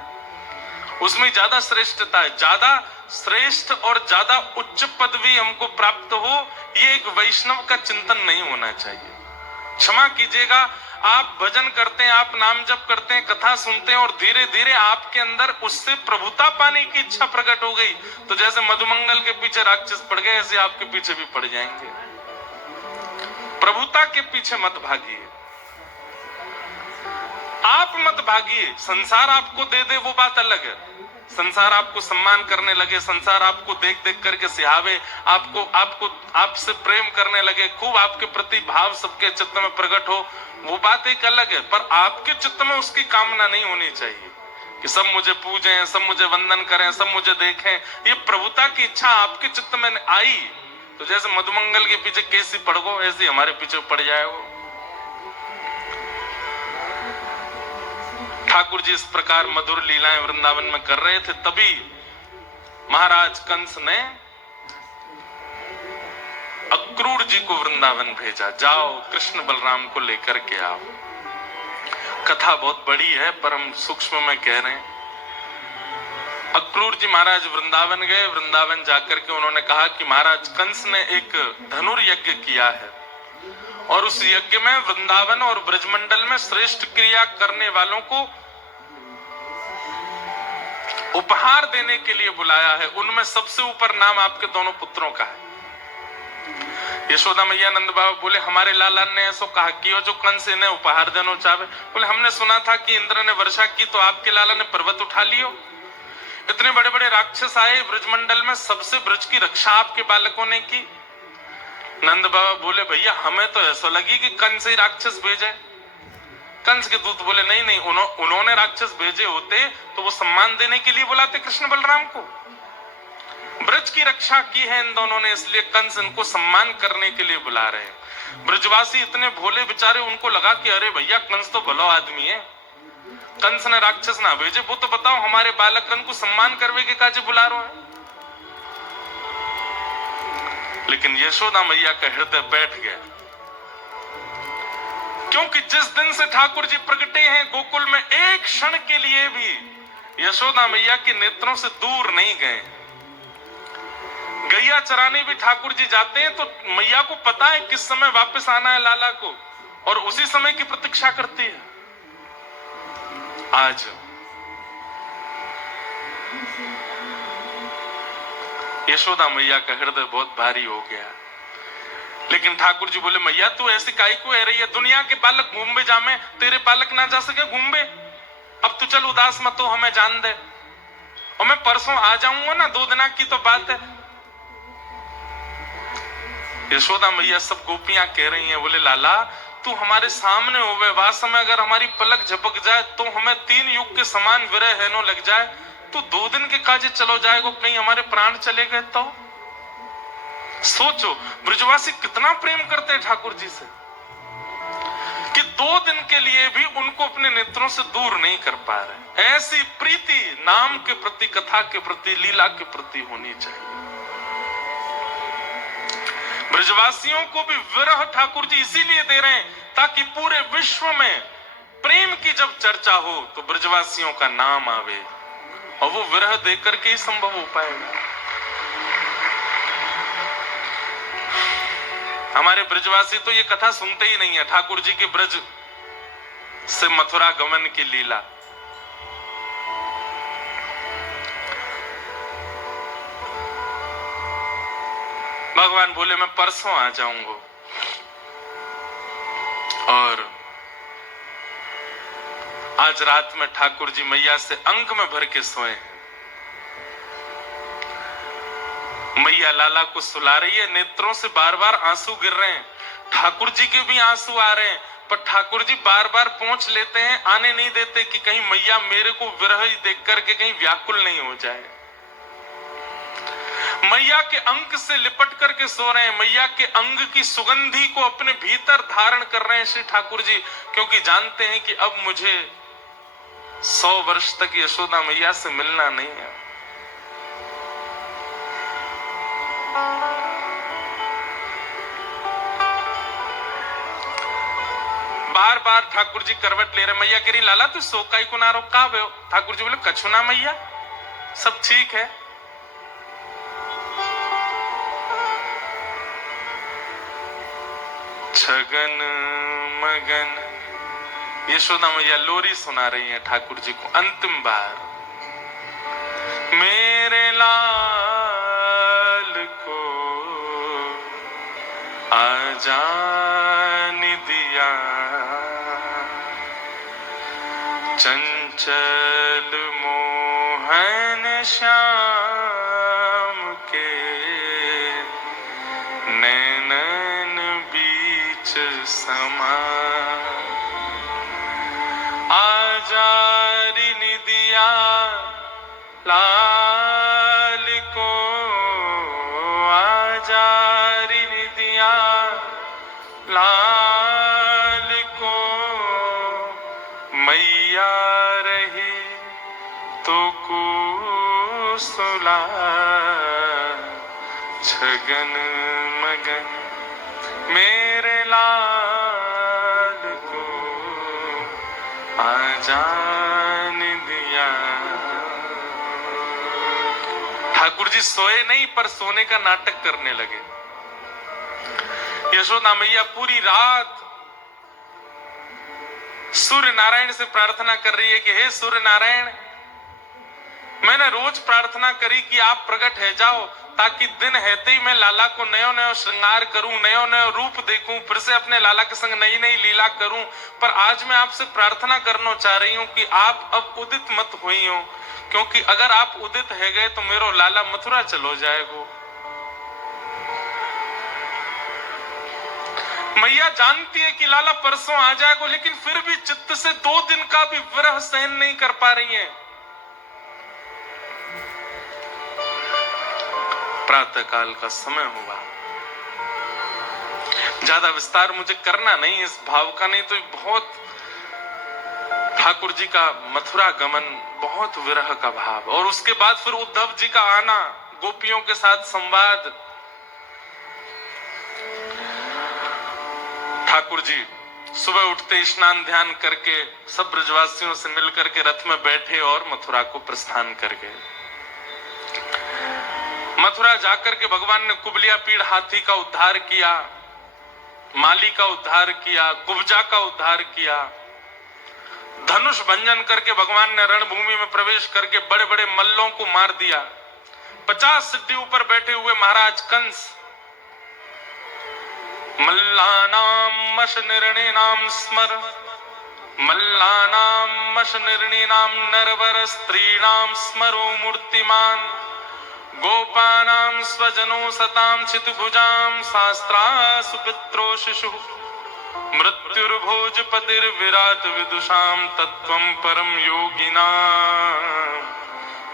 उसमें ज्यादा श्रेष्ठता है। ज्यादा श्रेष्ठ और ज्यादा उच्च पदवी हमको प्राप्त हो, ये एक वैष्णव का चिंतन नहीं होना चाहिए। क्षमा कीजिएगा, आप भजन करते हैं, आप नाम जप करते हैं, कथा सुनते हैं और धीरे धीरे आपके अंदर उससे प्रभुता पाने की इच्छा प्रकट हो गई, तो जैसे मधुमंगल के पीछे राक्षस पड़ गए, ऐसे आपके पीछे भी पड़ जाएंगे। प्रभुता के पीछे मत भागिए, आप मत भागिए। संसार आपको दे दे वो बात अलग है, संसार आपको सम्मान करने लगे, संसार आपको देख देख करके सिहावे, आपसे प्रेम करने लगे, खूब आपके प्रति भाव सबके चित्त में प्रकट हो, वो बात एक अलग है। पर आपके चित्त में उसकी कामना नहीं होनी चाहिए कि सब मुझे पूजें, सब मुझे वंदन करें, सब मुझे देखें। ये प्रभुता की इच्छा आपके चित्त में आई तो जैसे मधुमंगल के पीछे केसी पड़ गो, ऐसे हमारे पीछे पड़ जाएगा। ठाकुर जी इस प्रकार मधुर लीलाएं वृंदावन में कर रहे थे, तभी महाराज कंस ने अक्रूर जी को वृंदावन भेजा, जाओ कृष्ण बलराम को लेकर के आओ। कथा बहुत बड़ी है पर हम सूक्ष्म में कह रहे हैं। अक्रूर जी महाराज वृंदावन गए, वृंदावन जाकर के उन्होंने कहा कि महाराज कंस ने एक धनुर्यज्ञ किया है और उस यज्ञ में वृंदावन और ब्रजमंडल में श्रेष्ठ क्रिया करने वालों को उपहार देने के लिए बुलाया है। उनमें सबसे ऊपर नाम आपके दोनों पुत्रों का है। यशोदा मैया नंद बाबा बोले, हमारे लाला ने ऐसा कहा कि जो कंस इन्हें उपहार देना चाहे। बोले हमने सुना था कि इंद्र ने वर्षा की तो आपके लाला ने पर्वत उठा लियो। इतने बड़े बड़े राक्षस आए ब्रजमंडल में, सबसे ब्रज की रक्षा आपके बालकों ने की। नंद बाबा बोले, भैया हमें तो ऐसा लगी कि कंस ही राक्षस भेजे। कंस के दूत बोले, नहीं नहीं, उन्होंने राक्षस भेजे होते तो वो सम्मान देने के लिए बुलाते कृष्ण बलराम को। ब्रज की रक्षा की है इन दोनों ने, इसलिए कंस इनको सम्मान करने के लिए बुला रहे हैं। ब्रजवासी इतने भोले बेचारे, उनको लगा कि अरे भैया कंस तो भला आदमी है, कंस ने राक्षस ना भेजे, वो तो बताओ हमारे बालकन को सम्मान करवे के काजे बुला रहे हैं। लेकिन यशोदा मैया का हृदय बैठ गया क्योंकि जिस दिन से ठाकुर जी प्रगटे हैं गोकुल में, एक क्षण के लिए भी यशोदा मैया के नेत्रों से दूर नहीं गए। गैया चराने भी ठाकुर जी जाते हैं तो मैया को पता है किस समय वापस आना है लाला को, और उसी समय की प्रतीक्षा करती है। आज यशोदा मैया का हृदय बहुत भारी हो गया, लेकिन ठाकुर जी बोले मैया तू ऐसी काई को रह रही है, दुनिया के बालक घूमबे जामे, तेरे बालक ना जा सके घूमबे, अब तू चल उदास मत हो, हमें जान दे, और मैं परसों आ जाऊंगा ना, 2 दिन की तो बात है। यशोदा मैया सब गोपियां कह रही हैं, बोले लाला तू हमारे सामने होवे, वास में अगर हमारी पलक झपक जाए तो हमें 3 युग के समान विरह हेनो लग जाए, तू 2 दिन के काजे चलो जाएगा, कहीं हमारे प्राण चले गए तो। सोचो ब्रजवासी कितना प्रेम करते हैं ठाकुर जी से, कि 2 दिन के लिए भी उनको अपने नेत्रों से दूर नहीं कर पा रहे। ऐसी प्रीति नाम के प्रति, कथा के प्रति, लीला के प्रति होनी चाहिए। ब्रजवासियों को भी विरह ठाकुर जी इसीलिए दे रहे हैं ताकि पूरे विश्व में प्रेम की जब चर्चा हो तो ब्रजवासियों का नाम आवे, और वो विरह देकर के ही संभव हो पाएगा। हमारे ब्रजवासी तो ये कथा सुनते ही नहीं है, ठाकुर जी के ब्रज से मथुरा गमन की लीला। भगवान बोले मैं परसों आ जाऊंगा, और आज रात में ठाकुर जी मैया से अंक में भर के सोए। मैया लाला को सुला रही है, नेत्रों से बार बार आंसू गिर रहे हैं, ठाकुर जी के भी आंसू आ रहे हैं, पर ठाकुर जी बार बार पहुंच लेते हैं, आने नहीं देते कि कहीं मैया मेरे को विरह ही देख करके कहीं व्याकुल नहीं हो जाए। मैया के अंक से लिपट करके सो रहे हैं, मैया के अंग की सुगंधी को अपने भीतर धारण कर रहे हैं श्री ठाकुर जी, क्योंकि जानते हैं कि अब मुझे 100 वर्ष तक यशोदा मैया से मिलना नहीं है। बार बार ठाकुर जी करवट ले रहे, मैया कह रही लाला तू सो काई को ना रो, का भयो? ठाकुर जी बोले कछु ना मैया, सब ठीक है। छगन मगन यशोदा मैया लोरी सुना रही है ठाकुर जी को अंतिम बार। मेरे लाल को आजान दिया, चंचल मोहन श्याम के नैनन बीच समा, आजारी निदिया लाल को, आजारी निदिया लाल को, मैया रहे तो कुशला, छगन मगन मेरे लाल को आजान दिया। ठाकुर जी सोए नहीं पर सोने का नाटक करने लगे। यशोदा मैया पूरी रात सूर्य नारायण से प्रार्थना कर रही है कि हे सूर्य नारायण, मैंने रोज प्रार्थना करी कि आप प्रकट है जाओ, ताकि दिन रहते ही मैं लाला को नयो नयो श्रृंगार करूं, नयो नयो रूप देखूं, फिर से अपने लाला के संग नई नई लीला करूं। पर आज मैं आपसे प्रार्थना करना चाह रही हूं कि आप अब उदित मत हुई हो, क्योंकि अगर आप उदित है गए तो मेरो लाला मथुरा चलो जाएगो। मैया जानती है कि लाला परसों आ जाएगा, लेकिन फिर भी चित्त से 2 दिन का भी विरह सहन नहीं कर पा रही है। प्रातः काल का समय हुआ, ज्यादा विस्तार मुझे करना नहीं इस भाव का, नहीं तो बहुत ठाकुर जी का मथुरा गमन, बहुत विरह का भाव, और उसके बाद फिर उद्धव जी का आना, गोपियों के साथ संवाद। ठाकुर जी सुबह उठते स्नान ध्यान करके सब ब्रजवासियों से मिलकर के रथ में बैठे और मथुरा को प्रस्थान कर गए। मथुरा जाकर के भगवान ने कुबलिया पीड़ हाथी का उद्धार किया, माली का उद्धार किया, कुब्जा का उद्धार किया। धनुष भंजन करके भगवान ने रणभूमि में प्रवेश करके बड़े बड़े मल्लों को मार दिया। 50 सिद्धि ऊपर बैठे हुए महाराज कंस मल्लानाम मश निर्णिनाम स्मर, मल्लानाम मश निर्णिनाम नरवर स्त्रीणाम स्मरो मूर्तिमान, गोपानाम स्वजनो सताम चितभुजाम शास्त्रा सुपित्रो शिशु, मृत्युर्भोजपतिर्विराट विदुषाम तत्त्वं परम योगिनाम,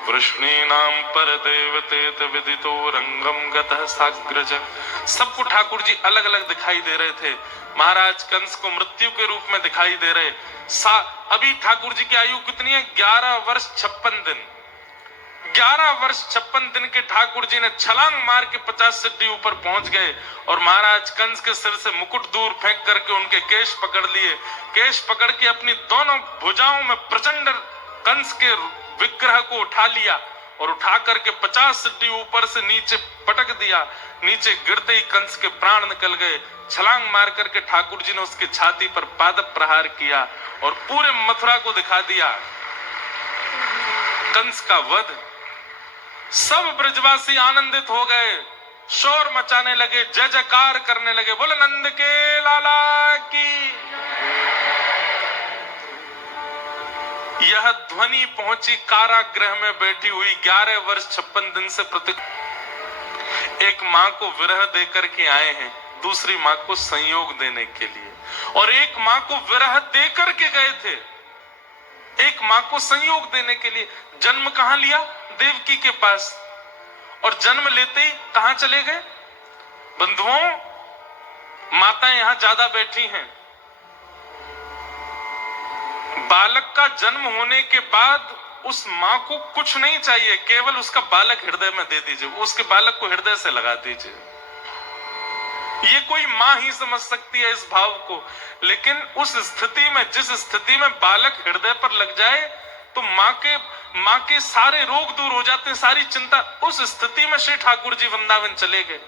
वृष्णीनाम परदेवतेत विदितो रंगम गतः साग्रज। सबको ठाकुर जी अलग अलग दिखाई दे रहे थे। महाराज कंस को मृत्यु के रूप में दिखाई दे रहे। अभी ठाकुर जी की आयु कितनी है? 11 वर्ष 56 दिन। 11 वर्ष 56 दिन के ठाकुर जी ने छलांग मार के 50 सिद्धि ऊपर पहुंच गए और महाराज कंस के सिर से मुकुट दूर फेंक करके उनके केश पकड़ लिए। केश पकड़ के अपनी दोनों भुजाओं में प्रचंड कंस के विग्रह को उठा लिया और उठा करके 50 सिद्धि ऊपर से नीचे पटक दिया। नीचे गिरते ही कंस के प्राण निकल गए। छलांग मार करके ठाकुर जी ने उसकी छाती पर पादप प्रहार किया और पूरे मथुरा को दिखा दिया कंस का वध। सब ब्रजवासी आनंदित हो गए, शोर मचाने लगे, जय जयकार करने लगे, बोले नंद के लाला की। यह ध्वनि पहुंची कारागृह में बैठी हुई 11 वर्ष 56 दिन से प्रति। एक मां को विरह देकर के आए हैं, दूसरी मां को संयोग देने के लिए, और एक मां को विरह देकर के गए थे, एक मां को संयोग देने के लिए। जन्म कहां लिया? देवकी के पास। और जन्म लेते ही कहां चले गए? बंधुओं, माताएं यहां ज्यादा बैठी हैं। बालक का जन्म होने के बाद उस मां को कुछ नहीं चाहिए, केवल उसका बालक हृदय में दे दीजिए, उसके बालक को हृदय से लगा दीजिए। ये कोई मां ही समझ सकती है इस भाव को। लेकिन उस स्थिति में, जिस स्थिति में बालक हृदय पर लग जाए तो मां के सारे रोग दूर हो जाते हैं, सारी चिंता। उस स्थिति में श्री ठाकुर जी वृंदावन चले गए।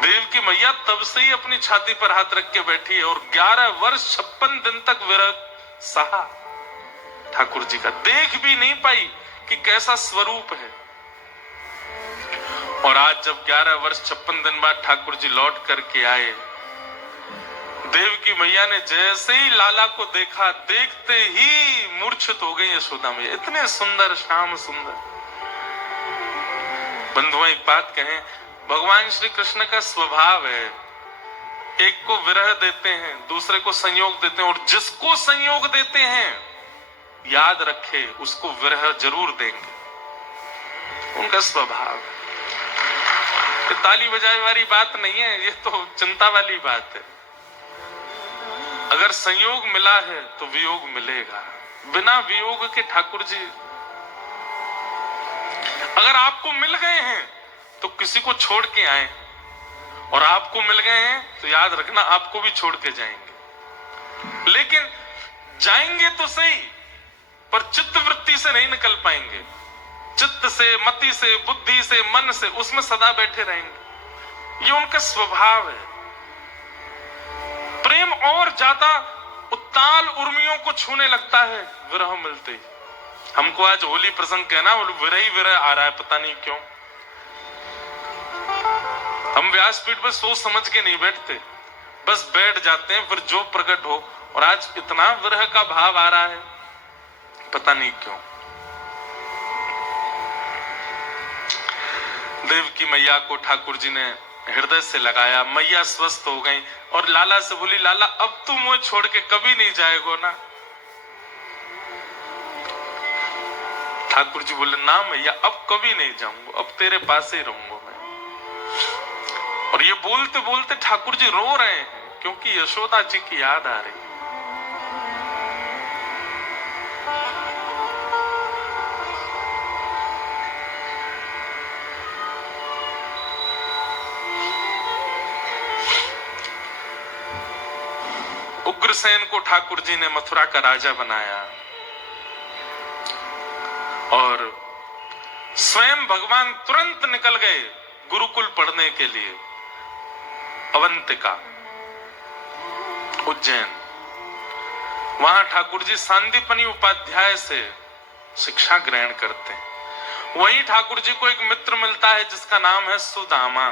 देव की मैया तब से ही अपनी छाती पर हाथ रख के बैठी है और 11 वर्ष 56 दिन तक विरह सहा ठाकुर जी का। देख भी नहीं पाई कि कैसा स्वरूप है। और आज जब 11 वर्ष 56 दिन बाद ठाकुर जी लौट करके आए, देव की मैया ने जैसे ही लाला को देखा, देखते ही मूर्छित हो गई यशोदा मैया। इतने सुंदर, श्याम सुंदर। बंधुओं, एक बात कहें, भगवान श्री कृष्ण का स्वभाव है, एक को विरह देते हैं, दूसरे को संयोग देते हैं, और जिसको संयोग देते हैं याद रखे उसको विरह जरूर देंगे। उनका स्वभाव है। ये ताली बजाए वाली बात नहीं है, ये तो चिंता वाली बात है। अगर संयोग मिला है तो वियोग मिलेगा। बिना वियोग के ठाकुर जी, अगर आपको मिल गए हैं तो किसी को छोड़ के आए, और आपको मिल गए हैं तो याद रखना आपको भी छोड़ के जाएंगे। लेकिन जाएंगे तो सही, पर चित्त वृत्ति से नहीं निकल पाएंगे। चित्त से, मति से, बुद्धि से, मन से उसमें सदा बैठे रहेंगे। ये उनका स्वभाव है। प्रेम और ज्यादा उत्ताल उर्मियों को छूने लगता है विरह मिलते ही। हमको आज होली प्रसंग कहना, विरह ही विरह आ रहा है, पता नहीं क्यों। हम व्यासपीठ पर सोच समझ के नहीं बैठते, बस बैठ जाते हैं, फिर जो प्रकट हो। और आज इतना विरह का भाव आ रहा है, पता नहीं क्यों। देव की मैया को ठाकुर जी ने हृदय से लगाया, मैया स्वस्थ हो गई और लाला से बोली, लाला अब तू मुझे छोड़ के कभी नहीं जाएगो ना? ठाकुर जी बोले, ना मैया अब कभी नहीं जाऊंगा, अब तेरे पास ही रहूंगा मैं। और ये बोलते बोलते ठाकुर जी रो रहे हैं, क्योंकि यशोदा जी की याद आ रही। उग्रसेन को ठाकुर जी ने मथुरा का राजा बनाया और स्वयं भगवान तुरंत निकल गए गुरुकुल पढ़ने के लिए अवंतिका, उज्जैन। वहां ठाकुर जी सांदीपनी उपाध्याय से शिक्षा ग्रहण करते हैं। वहीं ठाकुर जी को एक मित्र मिलता है जिसका नाम है सुदामा।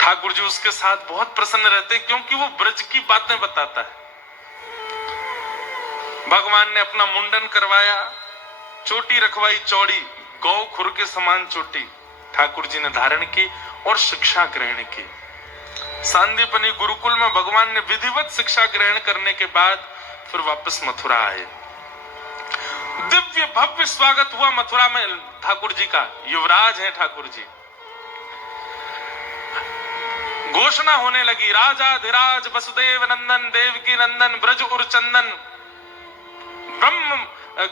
ठाकुर जी उसके साथ बहुत प्रसन्न रहते हैं क्योंकि वो ब्रज की बातें बताता है। भगवान ने अपना मुंडन करवाया, चोटी रखवाई चौड़ी, गौ खुर के समान चोटी ठाकुर जी ने धारण की और शिक्षा ग्रहण की। सांदीपनी गुरुकुल में भगवान ने विधिवत शिक्षा ग्रहण करने के बाद फिर वापस मथुरा आए। दिव्य भव्य स्वागत हुआ मथुरा में ठाकुर जी का। युवराज हैं ठाकुर जी। घोषणा होने लगी, राजाधिराज वसुदेव नंदन देवकी नंदन ब्रज उर चंदन ब्रह्म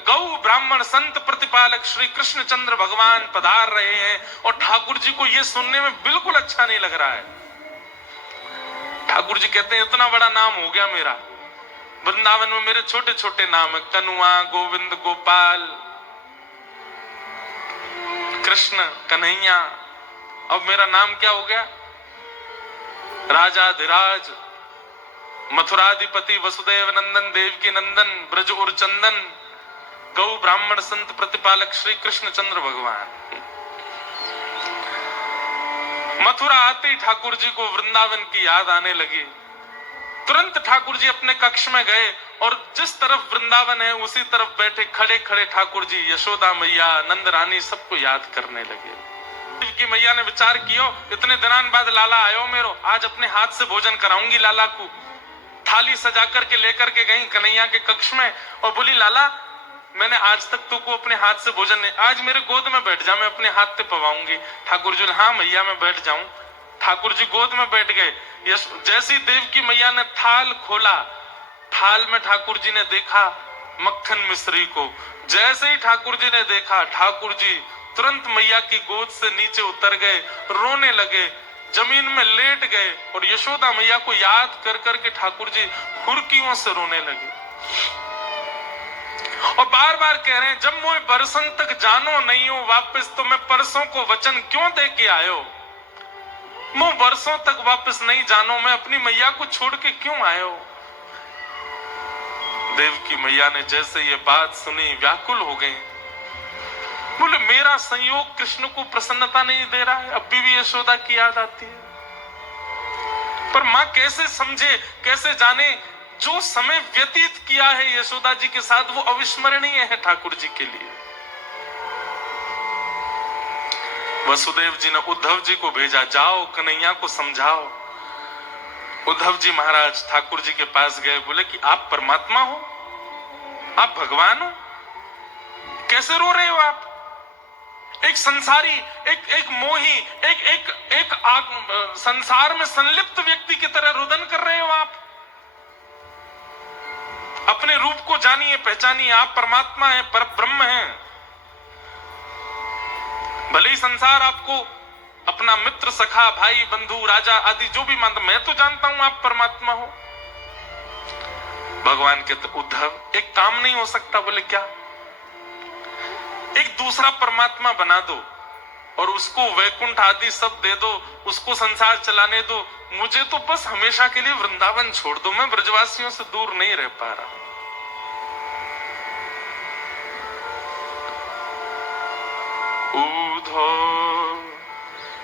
गौ ब्राह्मण संत प्रतिपालक श्री कृष्ण चंद्र भगवान पधार रहे हैं। और ठाकुर जी को यह सुनने में बिल्कुल अच्छा नहीं लग रहा है। ठाकुर जी कहते हैं इतना बड़ा नाम हो गया मेरा, वृंदावन में मेरे छोटे छोटे नाम है, कनुआ, गोविंद, गोपाल, कृष्ण, कन्हैया। अब मेरा नाम क्या हो गया? राजाधिराज, मथुराधिपति, वसुदेव नंदन, देवकी नंदन, ब्रज उर चंदन, गौ ब्राह्मण संत प्रतिपालक श्री कृष्ण चंद्र भगवान। मथुरा आते ही ठाकुर जी को वृंदावन की याद आने लगी। तुरंत ठाकुर जी अपने कक्ष में गए और जिस तरफ वृंदावन है उसी तरफ बैठे खड़े खड़े ठाकुर जी यशोदा मैया, नंद रानी सबको याद करने लगे। की मैया ने विचार किया, इतने दिनान बाद लाला आयो मेरो, आज अपने हाथ से भोजन कराऊंगी लाला को। थाली सजा करके लेकर के गई कन्हैया के कक्ष में और बोली, लाला मैंने आज तक तुमको अपने हाथ से भोजन नहीं, आज मेरे गोद में बैठ जा, मैं अपने हाथ से पवाऊंगी। ठाकुर जी, हाँ मैया मैं बैठ जाऊं। ठाकुर जी गोद में बैठ गए। जैसी देव की मैया ने थाल खोला, थाल में ठाकुर जी ने देखा मक्खन मिश्री को। जैसे ही ठाकुर जी ने देखा, ठाकुर जी तुरंत मैया की गोद से नीचे उतर गए, रोने लगे, जमीन में लेट गए और यशोदा मैया को याद कर करके ठाकुर जी हुरकियों से रोने लगे और बार बार कह रहे हैं, जब मोए बरसन तक जानो नहीं हो वापस, तो मैं परसों को वचन क्यों दे के आयो? मो वर्षों तक वापस नहीं जानो, मैं अपनी मैया को छोड़ के क्यों आयो? देव की मैया ने जैसे ये बात सुनी व्याकुल हो गई। बोले, मेरा संयोग कृष्ण को प्रसन्नता नहीं दे रहा है, अब भी यशोदा की याद आती है। पर मां कैसे समझे, कैसे जाने, जो समय व्यतीत किया है यशोदा जी के साथ वो अविस्मरणीय है ठाकुर जी के लिए। वसुदेव जी ने उद्धव जी को भेजा, जाओ कन्हैया को समझाओ। उद्धव जी महाराज ठाकुर जी के पास गए, बोले कि आप परमात्मा हो, आप भगवान हो, कैसे रो रहे हो आप? एक संसारी, एक मोही, एक संसार में संलिप्त व्यक्ति की तरह रुदन कर रहे हो आप। अपने रूप को जानिए, पहचानिए, आप परमात्मा हैं, पर ब्रह्म हैं। भले ही संसार आपको अपना मित्र, सखा, भाई, बंधु, राजा आदि जो भी मानता, मैं तो जानता हूं आप परमात्मा हो। भगवान कहते, उद्धव एक काम नहीं हो सकता। बोले क्या? एक दूसरा परमात्मा बना दो और उसको वैकुंठ आदि सब दे दो, उसको संसार चलाने दो, मुझे तो बस हमेशा के लिए वृंदावन छोड़ दो, मैं ब्रजवासियों से दूर नहीं रह पा रहा। उद्धव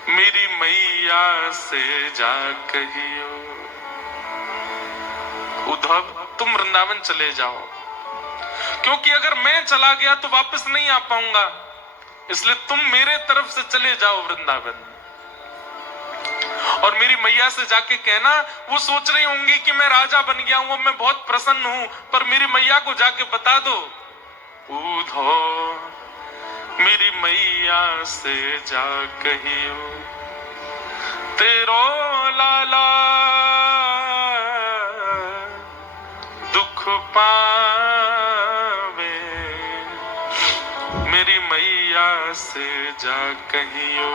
मेरी मैया से जा कहियो, उद्धव तुम वृंदावन चले जाओ, क्योंकि अगर मैं चला गया तो वापस नहीं आ पाऊंगा, इसलिए तुम मेरे तरफ से चले जाओ वृंदावन। और मेरी मैया से जाके कहना, वो सोच रही होंगी कि मैं राजा बन गया हूं, मैं बहुत प्रसन्न हूं, पर मेरी मैया को जाके बता दो, उद्धव मेरी मैया से जा कहियो, तेरो लाला दुख पावे, मेरी मैया से जा कहियो,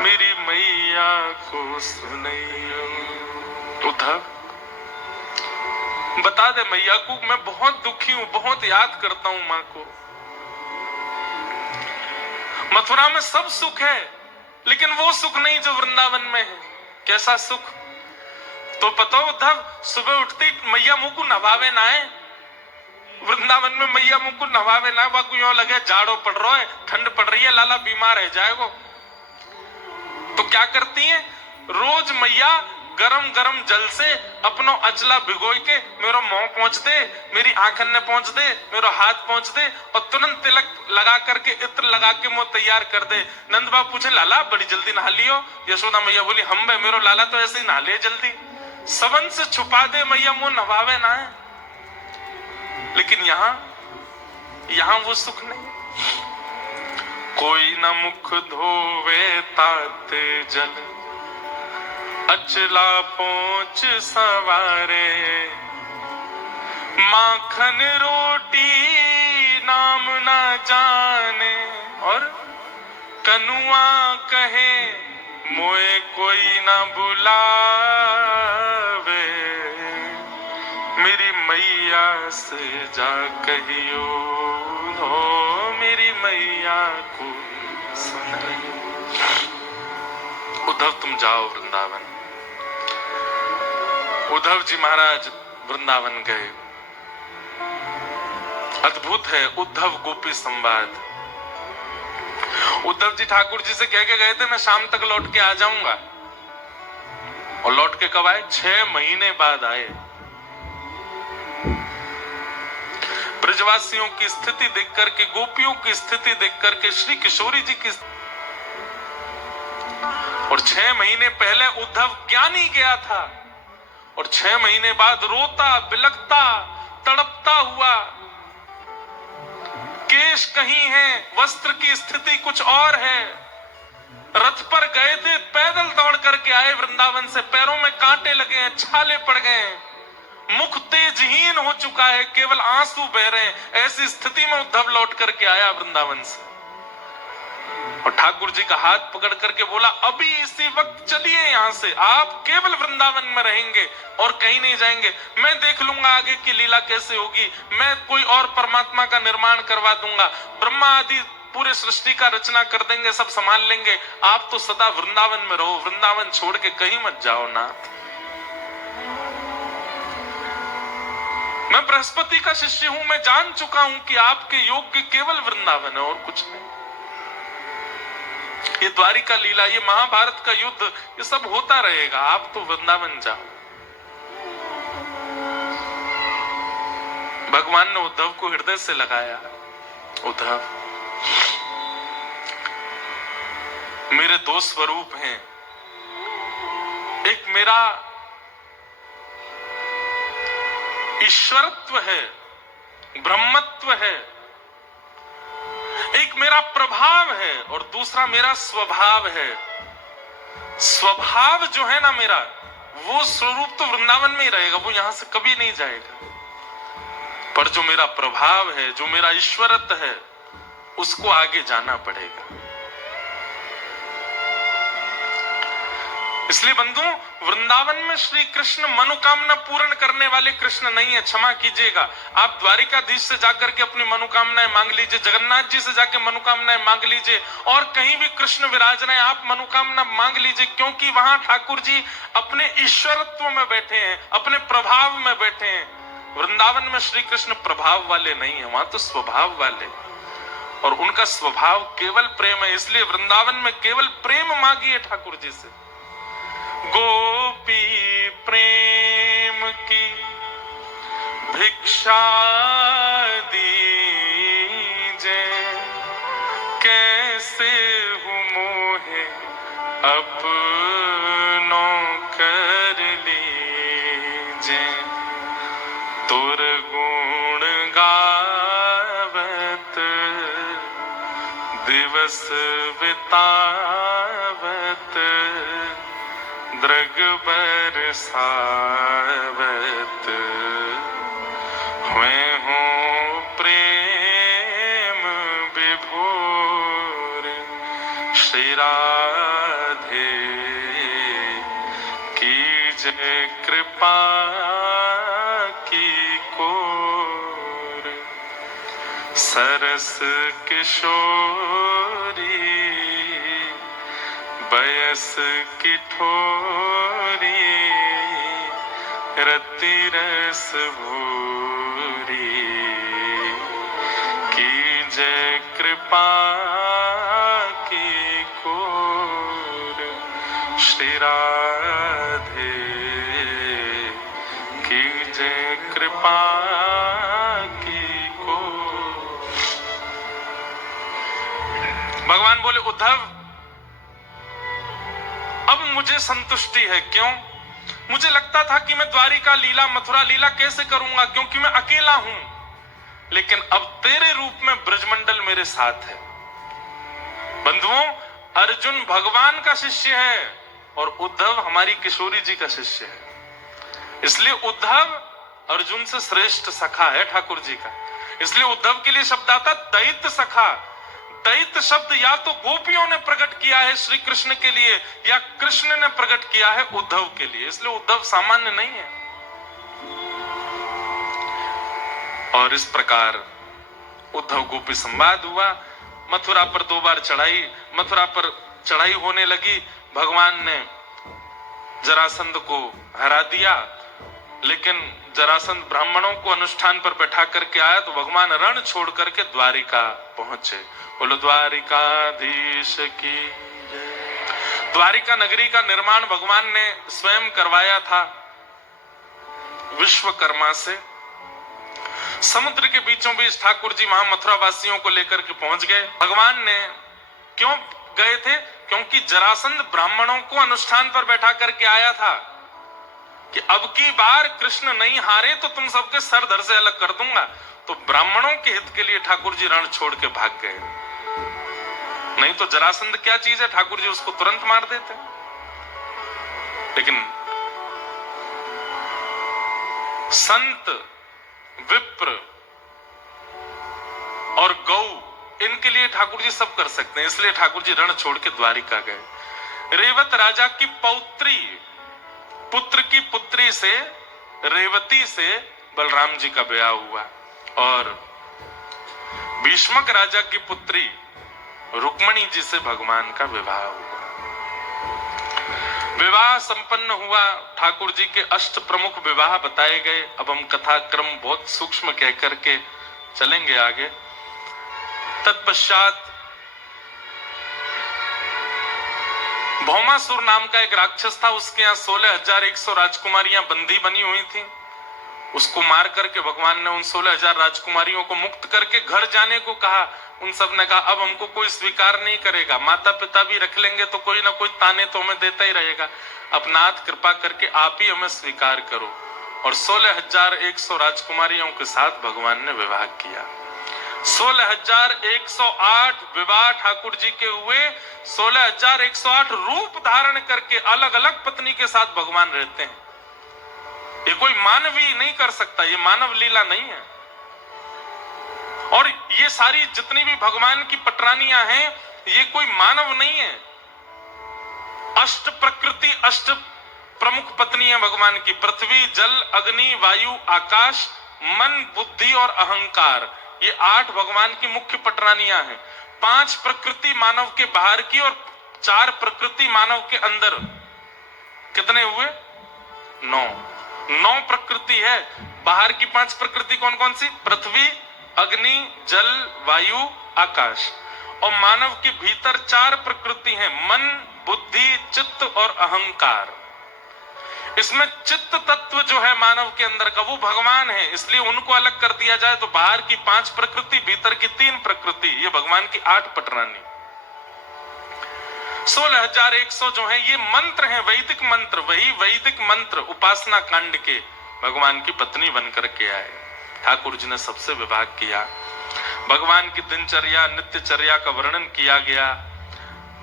मेरी मैया को सुनैयो। उद्धव बता दे मैया को, मैं बहुत दुखी हूं, बहुत याद करता हूं मां को। मथुरा में सब सुख है, लेकिन वो सुख नहीं जो वृंदावन में है। कैसा सुख? तो पता उद्धव, सुबह उठते ही मैया मुंह को नवावे ना है। वृंदावन में मैया मुंह को नवावे ना, वाकू यूं लगे जाड़ो पड़ रहा है, ठंड पड़ रही है, लाला बीमार है जाएगो। तो क्या करती है? रोज मैया गरम गरम जल से अपनो अचला भिगोई के मेरो मुंह पहुंच दे, मेरी आंखन ने पहुंच दे, मेरो हाथ पहुंच दे, और तुरंत तिलक लगा करके इत्र लगा के मुंह तैयार कर दे। नंद बाबू पूछे लाला बड़ी जल्दी नहा लियो? यशोदा मैया बोली हम बे, मेरो लाला तो ऐसे ही नहा ले जल्दी। सबन से छुपा दे मैया, मुंह नवावे ना है। लेकिन यहां वो सुख नहीं। कोई न मुख धोवे ताते जल, अचला पहुंच सवारे, माखन रोटी नाम न जाने, और कनुआ कहे मोए कोई न बुलावे, मेरी मैया से जा कहियो, हो मेरी मैया को सुनाइयो। उद्धव तुम जाओ वृंदावन। उद्धव जी महाराज वृंदावन गए। अद्भुत है उद्धव गोपी संवाद। उद्धव जी ठाकुर जी से कह के गए थे मैं शाम तक लौट के आ जाऊंगा, और लौट के कब आए? 6 महीने बाद आए। ब्रजवासियों की स्थिति देख करके, गोपियों की स्थिति देख करके, श्री किशोरी जी की, और 6 महीने पहले उद्धव ज्ञानी गया था, और 6 महीने बाद रोता बिलखता तड़पता हुआ, केश कहीं है, वस्त्र की स्थिति कुछ और है। रथ पर गए थे, पैदल दौड़ करके आए वृंदावन से, पैरों में कांटे लगे हैं, छाले पड़ गए हैं, मुख तेजहीन हो चुका है, केवल आंसू बह रहे हैं। ऐसी स्थिति में उद्धव लौट करके आया वृंदावन से, और ठाकुर जी का हाथ पकड़ करके बोला अभी इसी वक्त चलिए यहां से, आप केवल वृंदावन में रहेंगे और कहीं नहीं जाएंगे। मैं देख लूंगा आगे की लीला कैसे होगी, मैं कोई और परमात्मा का निर्माण करवा दूंगा, ब्रह्मा आदि पूरे सृष्टि का रचना कर देंगे, सब संभाल लेंगे। आप तो सदा वृंदावन में रहो, वृंदावन छोड़ के कहीं मत जाओ नाथ। मैं बृहस्पति का शिष्य हूं, मैं जान चुका हूं कि आपके योग्य केवल वृंदावन है और कुछ नहीं। ये द्वारिका लीला, ये महाभारत का युद्ध, ये सब होता रहेगा, आप तो वृंदावन जाओ। भगवान ने उद्धव को हृदय से लगाया। उद्धव मेरे 2 स्वरूप हैं, एक मेरा ईश्वरत्व है, ब्रह्मत्व है, एक मेरा प्रभाव है, और दूसरा मेरा स्वभाव है। स्वभाव जो है ना मेरा, वो स्वरूप तो वृंदावन में ही रहेगा, वो यहां से कभी नहीं जाएगा। पर जो मेरा प्रभाव है, जो मेरा ईश्वरत्व है, उसको आगे जाना पड़ेगा। इसलिए बंधु, वृंदावन में श्री कृष्ण मनोकामना पूर्ण करने वाले कृष्ण नहीं है, क्षमा कीजिएगा। आप द्वारिकाधीश से जाकर के अपनी मनोकामनाएं मांग लीजिए, जगन्नाथ जी से जाकर मनोकामनाएं मांग लीजिए, और कहीं भी कृष्ण विराज रहे हैं आप मनोकामना मांग लीजिए, क्योंकि वहां ठाकुर जी अपने ईश्वरत्व में बैठे हैं, अपने प्रभाव में बैठे हैं। वृंदावन में श्री कृष्ण प्रभाव वाले नहीं है, वहां तो स्वभाव वाले, और उनका स्वभाव केवल प्रेम है। इसलिए वृंदावन में केवल प्रेम मांगिए ठाकुर जी से। गोपी प्रेम की भिक्षा दीजे, कैसे हूँ मोहे अपनों कर लीजे, तुर गुण गावत दिवस बितावत, दृग बरसावत, हुए हूँ प्रेम विभोर, श्री राधे कृपा की कोर, सरस किशोरी बयस की ठोरी, रति रस भूरी, कीजय कृपा की कोर, श्री राधे कीजय कृपा की कोर। भगवान बोले उद्धव, अब मुझे संतुष्टि है। क्यों? मुझे लगता था कि मैं द्वारिका लीला मथुरा लीला कैसे करूंगा, क्योंकि मैं अकेला हूं, लेकिन अब तेरे रूप में ब्रजमंडल मेरे साथ है। बंधुओं, अर्जुन भगवान का शिष्य है और उद्धव हमारी किशोरी जी का शिष्य है, इसलिए उद्धव अर्जुन से श्रेष्ठ सखा है ठाकुर जी का। इसलिए उद्धव के लिए शब्द आता दैत्य सखा। दैत्य शब्द या तो गोपियों ने प्रकट किया है श्री कृष्ण के लिए, या कृष्ण ने प्रकट किया है उद्धव के लिए, इसलिए उद्धव सामान्य नहीं है। और इस प्रकार उद्धव गोपी संवाद हुआ। मथुरा पर 2 बार चढ़ाई, मथुरा पर चढ़ाई होने लगी, भगवान ने जरासंध को हरा दिया, लेकिन जरासंध ब्राह्मणों को अनुष्ठान पर बैठा करके आया तो भगवान रण छोड़ करके द्वारिका पहुंचे। बोलो द्वारिकाधीश की। द्वारिका नगरी का निर्माण भगवान ने स्वयं करवाया था विश्वकर्मा से। समुद्र के बीचों बीच ठाकुर जी वहां मथुरा वासियों को लेकर के पहुंच गए। भगवान ने क्यों गए थे? क्योंकि जरासंध ब्राह्मणों को अनुष्ठान पर बैठा करके आया था कि अब की बार कृष्ण नहीं हारे तो तुम सबके सर धड़ से अलग कर दूंगा। तो ब्राह्मणों के हित के लिए ठाकुर जी रण छोड़ के भाग गए, नहीं तो जरासंध क्या चीज है, ठाकुर जी उसको तुरंत मार देते। लेकिन संत, विप्र और गौ, इनके लिए ठाकुर जी सब कर सकते हैं, इसलिए ठाकुर जी रण छोड़ के द्वारिका गए। रेवत राजा की पौत्री, पुत्र की पुत्री से, रेवती से बलराम जी का ब्याह हुआ, और भीष्मक राजा की पुत्री रुक्मणी जी से भगवान का विवाह हुआ। विवाह संपन्न हुआ। ठाकुर जी के अष्ट प्रमुख विवाह बताए गए। अब हम कथा क्रम बहुत सूक्ष्म कह करके चलेंगे आगे। तत्पश्चात भौमासुर नाम का एक राक्षस था, उसके यहाँ 16,100 राजकुमारियां बंदी बनी हुई थी। उसको मार करके भगवान ने उन 16,000 राजकुमारियों को मुक्त करके घर जाने को कहा। उन सब ने कहा अब हमको कोई स्वीकार नहीं करेगा, माता पिता भी रख लेंगे तो कोई ना कोई ताने तो हमें देता ही रहेगा, अपनाथ कृपा करके आप ही हमें स्वीकार करो। और 16,100 राजकुमारियों के साथ भगवान ने विवाह किया। 16,108 विवाह ठाकुर जी के हुए। 16,108 रूप धारण करके अलग अलग पत्नी के साथ भगवान रहते हैं। ये कोई मानवी नहीं कर सकता, ये मानव लीला नहीं है। और ये सारी जितनी भी भगवान की पटरानियां हैं, ये कोई मानव नहीं है। अष्ट प्रकृति, अष्ट प्रमुख पत्नी है भगवान की। पृथ्वी, जल, अग्नि, वायु, आकाश, मन, बुद्धि और अहंकार, ये 8 भगवान की मुख्य पटरानियां हैं। 5 प्रकृति मानव के बाहर की और 4 प्रकृति मानव के अंदर। कितने हुए? 9 प्रकृति है। बाहर की 5 प्रकृति कौन कौन सी? पृथ्वी, अग्नि, जल, वायु, आकाश। और मानव के भीतर 4 प्रकृति हैं, मन, बुद्धि, चित्त और अहंकार। इसमें चित्त तत्व जो है मानव के अंदर का, वो भगवान है, इसलिए उनको अलग कर दिया जाए तो बाहर की 5 प्रकृति, भीतर की 3 प्रकृति, ये भगवान की 8 पटरानी। 16,100 जो है ये मंत्र हैं, वैदिक मंत्र। वही वैदिक मंत्र उपासना कांड के भगवान की पत्नी बनकर के आए। ठाकुर जी ने सबसे विवाह किया। भगवान की दिनचर्या, नित्यचर्या का वर्णन किया गया।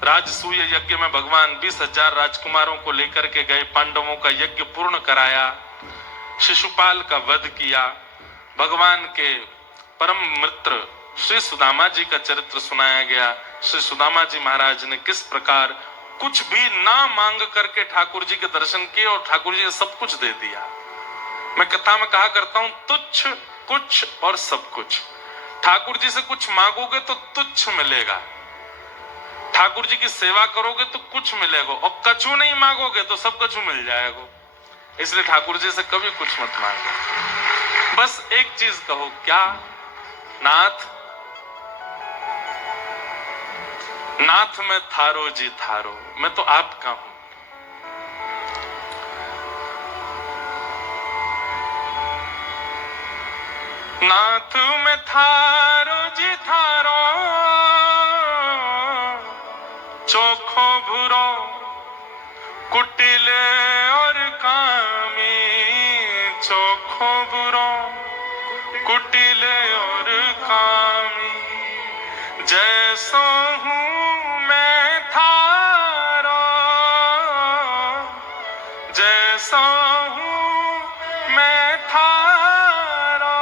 राजसूय यज्ञ में भगवान 20,000 राजकुमारों को लेकर के गए, पांडवों का यज्ञ पूर्ण कराया, शिशुपाल का वध किया। भगवान के परम मित्र श्री सुदामा जी का चरित्र सुनाया गया। श्री सुदामा जी महाराज ने किस प्रकार कुछ भी ना मांग करके ठाकुर जी के दर्शन किए और ठाकुर जी ने सब कुछ दे दिया। मैं कथा में कहा करता हूं, तुच्छ कुछ और सब कुछ। ठाकुर जी से कुछ मांगोगे तो तुच्छ मिलेगा, ठाकुर जी की सेवा करोगे तो कुछ मिलेगा, और कछु नहीं मांगोगे तो सब कछु मिल जाएगा। इसलिए ठाकुर जी से कभी कुछ मत मांगो, बस एक चीज कहो, क्या नाथ, नाथ मैं थारो जी थारो, मैं तो आपका हूं। नाथ मैं थारो जी थारो, चोखो भूरो कुटिल और कामी, चोखो भूरो कुटिल और कामी, जैसो हूं मैं थारो, जैसो हूं मैं थारो,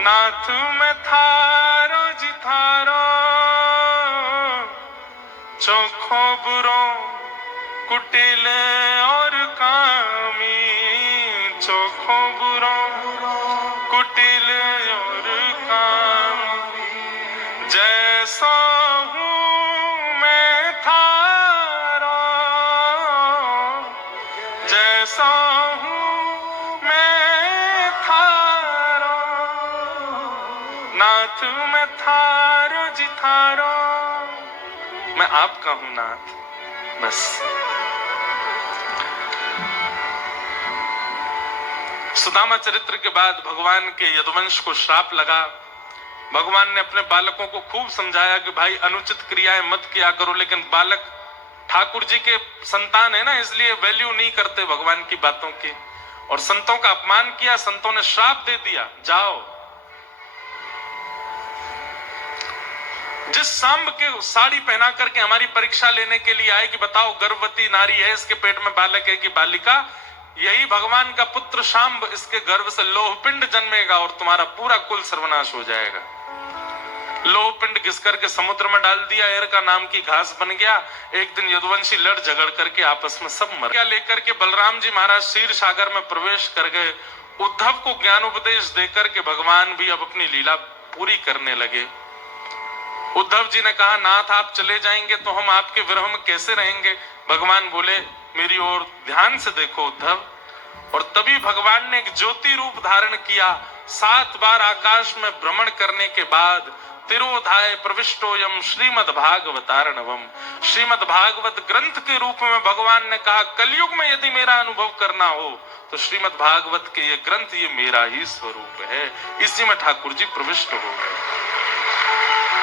नाथ मैं थारो जी थारो, चोखो बुरो कुटिल और कामी, चोखो बुरो कुटिल और कामी, जैसा हूं मैं थारो, जैसा हूं मैं थारो, नाथ मैं थारो जी थारो, मैं आपका हूं नाथ। बस सुदामा चरित्र के बाद भगवान के यदुवंश को श्राप लगा। भगवान ने अपने बालकों को खूब समझाया कि भाई अनुचित क्रियाएं मत किया करो, लेकिन बालक ठाकुर जी के संतान है ना, इसलिए वैल्यू नहीं करते भगवान की बातों की, और संतों का अपमान किया, संतों ने श्राप दे दिया, जाओ। जिस सांब के साड़ी पहना करके हमारी परीक्षा लेने के लिए आए कि बताओ गर्भवती नारी है, इसके पेट में बालक है कि बालिका, यही भगवान का पुत्र शांब, इसके गर्भ से लोहपिंड जन्मेगा और तुम्हारा पूरा कुल सर्वनाश हो जाएगा। लोहपिंड घिस करके समुद्र में डाल दिया, एरका नाम की घास बन गया। एक दिन यदुवंशी लड़ झगड़ करके आपस में सब मर गया। लेकर के बलराम जी महाराज क्षीर सागर में प्रवेश कर गए। उद्धव को ज्ञान उपदेश देकर के भगवान भी अब अपनी लीला पूरी करने लगे। उद्धव जी ने कहा, नाथ आप चले जाएंगे तो हम आपके विरह में कैसे रहेंगे। भगवान बोले, मेरी ओर ध्यान से देखो उद्धव। और तभी भगवान ने एक ज्योति रूप धारण किया। 7 बार आकाश में भ्रमण करने के बाद तिरोधाय प्रविष्टोयम श्रीमद् भागवतार्णवम, श्रीमद् भागवत ग्रंथ के रूप में भगवान ने कहा, कलयुग में यदि मेरा अनुभव करना हो तो श्रीमद् भागवत के ये ग्रंथ, ये मेरा ही स्वरूप है। इसी में ठाकुर जी प्रविष्ट हो गए।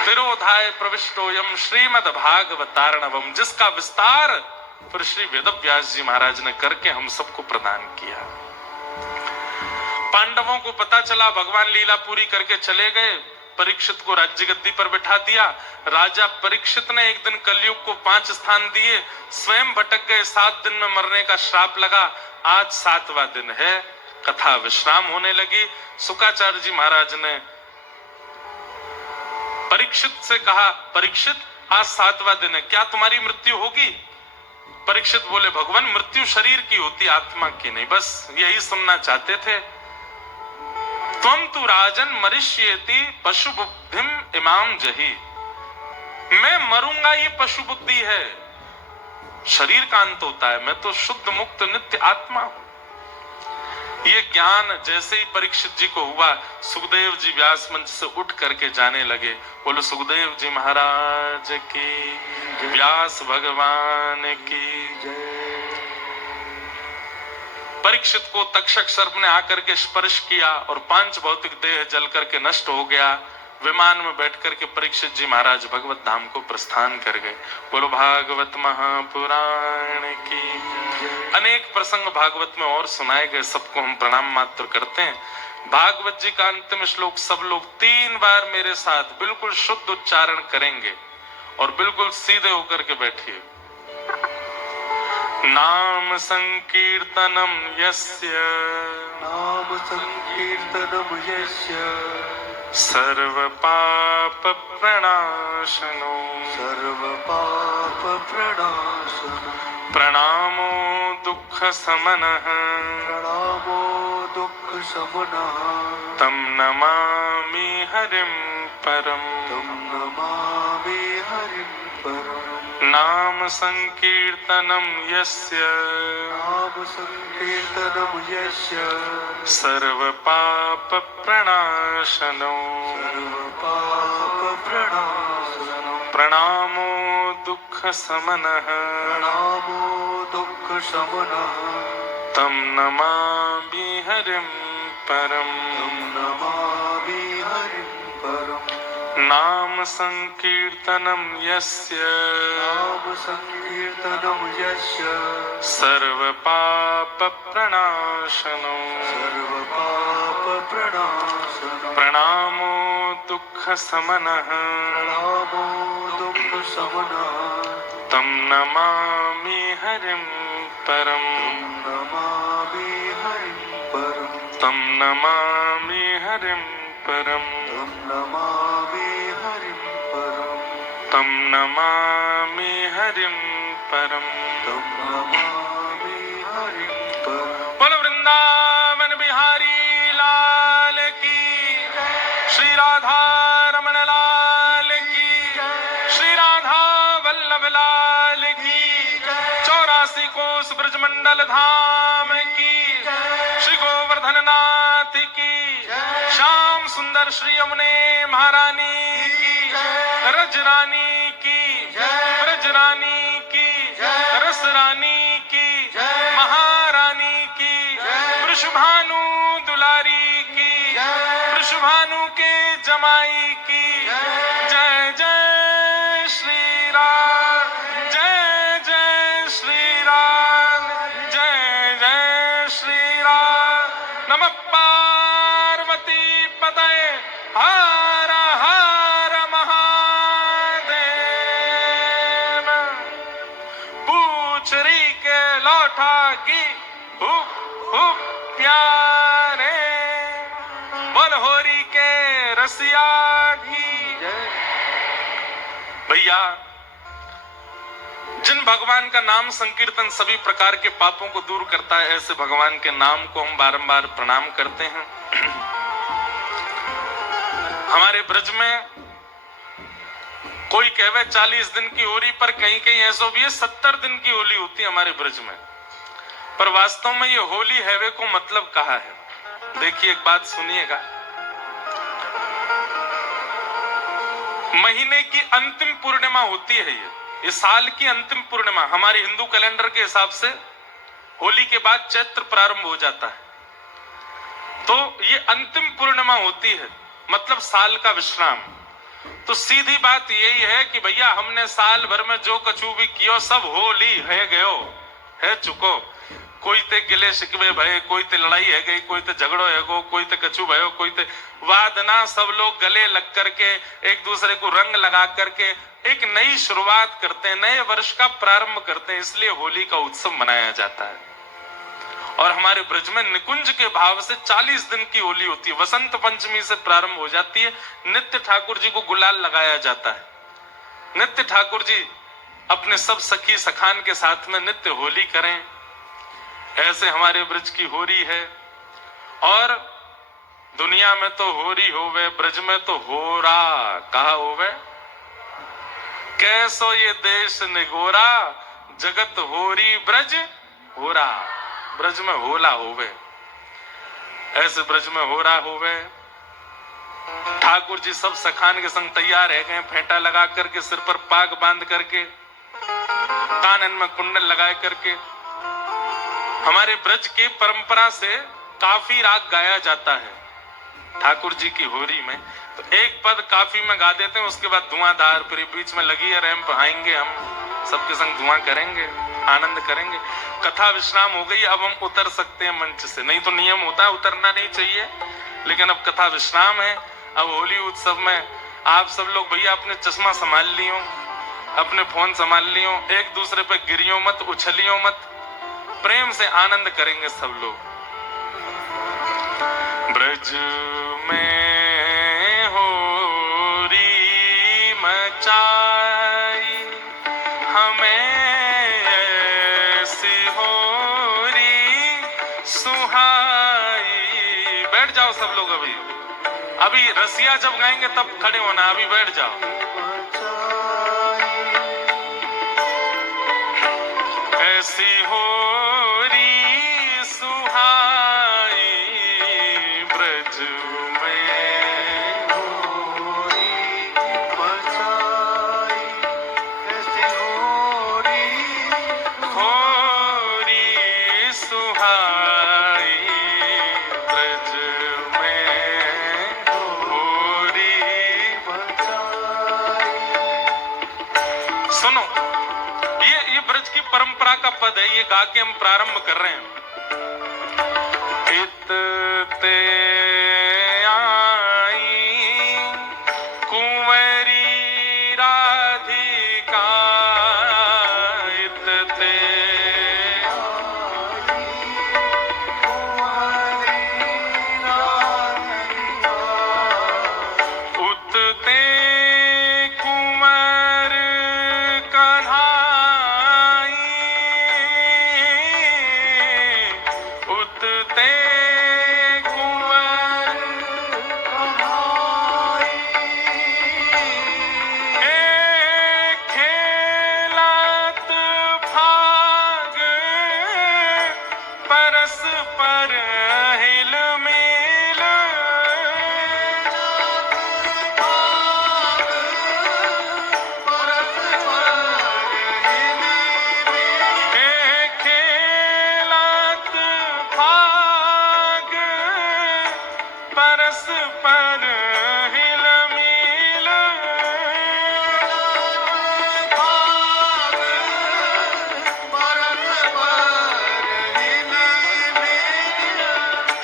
तिरोधाय प्रविष्टोयम श्रीमद् भागवतार्णवम, जिसका विस्तार फिर श्री वेदव्यास जी महाराज ने करके हम सबको प्रदान किया। पांडवों को पता चला, भगवान लीला पूरी करके चले गए। परीक्षित को राज्य गद्दी पर बिठा दिया। राजा परीक्षित ने एक दिन कलयुग को 5 स्थान दिए, स्वयं भटक गए। 7 दिन में मरने का श्राप लगा। आज 7वां दिन है, कथा विश्राम होने लगी। शुकाचार्य जी महाराज ने परीक्षित से कहा, परीक्षित आज 7वां दिन है, क्या तुम्हारी मृत्यु होगी। परीक्षित बोले, भगवान मृत्यु शरीर की होती, आत्मा की नहीं। बस यही सुनना चाहते थे। त्वं तु राजन मरिष्येति पशु बुद्धिम इमाम जही, मैं मरूंगा ये पशु बुद्धि है, शरीर का अंत होता है, मैं तो शुद्ध मुक्त नित्य आत्मा हूं। ये ज्ञान जैसे ही परीक्षित जी को हुआ, सुखदेव जी व्यास मंच से उठ करके जाने लगे। बोलो सुखदेव जी महाराज की, व्यास भगवान की जय। परीक्षित को तक्षक सर्प ने आकर के स्पर्श किया और 5 भौतिक देह जल करके नष्ट हो गया। विमान में बैठ करके परीक्षित जी महाराज भगवत धाम को प्रस्थान कर गए। बोलो भागवत महापुराण की। अनेक प्रसंग भागवत में और सुनाए गए, सबको हम प्रणाम मात्र करते हैं। भागवत जी का अंतिम श्लोक सब लोग 3 बार मेरे साथ बिल्कुल शुद्ध उच्चारण करेंगे और बिल्कुल सीधे होकर के बैठिए। नाम संकीर्तनम यस्य, नाम संकीर्तनम यस्य, सर्व पाप प्रणाशनो सर्व पाप प्रणाशनो प्रणामो दुःख समनः प्रणामो दुःख शमनः तं नमामि हरिं परम् तं नमामि हरिं परम् नाम संकीर्तनं यस्य नाम संकीर्तनं यस्य सर्व पाप प्रणाशनो सर्व पाप प्रणाशनो प्रणामो दुःख समनः प्रणामो दुःख शमनः तं नमामि हरिं परम् तं नमामि हरिं परम् नाम संकीर्तनं यस्य नाम संकीर्तनं यस्य सर्व पाप प्रणाशनो सर्व पाप प्रणाशनो प्रणामो दुःख समनः प्रणामो दुःख शमनः तं नमामि हरिं परम् नमामि हरिं परम् तं नमामि हरिं परम् तं नमामि हरिं परम् तं नमामि हरिं परम् तं नमामि हरिं परम् बोलो वृंदावन बिहारी लाल की श्री राधा रमण लाल की श्री राधा वल्लभ लाल की 84 कोस ब्रजमंडल धाम की श्री गोवर्धन नाथ की श्याम सुंदर श्री यमुने महारानी की रज रानी की ब्रज रानी की रस रानी की महारानी की वृषभानु दुलारी की वृषभानु के जमाई की जय जय श्री राम जय जय श्री राम जय जय श्री राम नमः पार्वती पतये हर हर महादेव पूछरी के लौटा की हुप हुप प्यारे बलहोरी के रसिया की भैया जिन भगवान का नाम संकीर्तन सभी प्रकार के पापों को दूर करता है, ऐसे भगवान के नाम को हम बारंबार प्रणाम करते हैं। हमारे ब्रज में कोई कहवे 40 दिन की होली, पर कहीं कहीं ऐसा भी है 70 दिन की होली होती है हमारे ब्रज में। पर वास्तव में ये होली हैवे को मतलब कहा है। देखिए एक बात सुनिएगा, महीने की अंतिम पूर्णिमा होती है ये साल की अंतिम पूर्णिमा। हमारे हिंदू कैलेंडर के हिसाब से होली के बाद चैत्र प्रारंभ हो जाता है, तो ये अंतिम पूर्णिमा होती है, मतलब साल का विश्राम। तो सीधी बात यही है कि भैया हमने साल भर में जो कछु भी कियो सब होली है गयो है चुको। कोई ते गिले शिकवे भय, कोई ते लड़ाई है गई, कोई ते झगड़ो है गो, कोई ते कछु भयो, कोई ते वादना। सब लोग गले लग करके एक दूसरे को रंग लगा करके एक नई शुरुआत करते हैं, नए वर्ष का प्रारंभ करते हैं, इसलिए होली का उत्सव मनाया जाता है। और हमारे ब्रज में निकुंज के भाव से 40 दिन की होली होती है। वसंत पंचमी से प्रारंभ हो जाती है। नित्य ठाकुर जी को गुलाल लगाया जाता है। नित्य ठाकुर जी अपने सब सखी सखान के साथ में नित्य होली करें, ऐसे हमारे ब्रज की होली है। और दुनिया में तो होरी होवे, ब्रज में तो होरा कहा होवे। कैसो ये देश निगोरा, जगत होरी ब्रज होरा। ब्रज में होला होवे, ऐसे ब्रज में होरा होवे। ठाकुर जी सब सखान के संग तैयार रह गए, फेंटा लगा करके, सिर पर पाग बांध करके, कानन में कुंडल लगा करके। हमारे ब्रज की परंपरा से काफी राग गाया जाता है ठाकुर जी की होरी में। तो एक पद काफी में गा देते हैं, उसके बाद धुआंधार, फिर बीच में लगी है रैंप, आएंगे हम सबके संग धुआं करेंगे, आनंद करेंगे। कथा विश्राम हो गई, अब हम उतर सकते हैं मंच से। नहीं तो नियम होता है उतरना नहीं चाहिए, लेकिन अब कथा विश्राम है। अब होली उत्सव में आप सब लोग भैया अपने चश्मा संभाल लियो, अपने फोन संभाल लियो, एक दूसरे पे गिरियो मत, उछलियो मत, प्रेम से आनंद करेंगे सब लोग। ब्रज में मचाई, हमें ऐसी होरी सुहाई। बैठ जाओ सब लोग, अभी रसिया जब गाएंगे तब खड़े होना, अभी बैठ जाओ। ऐसी होरी सुहाई ब्रज में, होरी बचाई, ऐसी होरी होरी सुहाई ब्रज में, होरी। बचाई। सुनो, ये ब्रज की परंपरा का पद है, ये गा के हम प्रारंभ कर रहे हैं। इत ते आई कुंवरी राधिका, इत ते उत ते कुंवर कन्हाई, उत ते कुंवर खेलत फाग परस्पर हिल मिल, खेलत फाग परस्पर हिल मिल,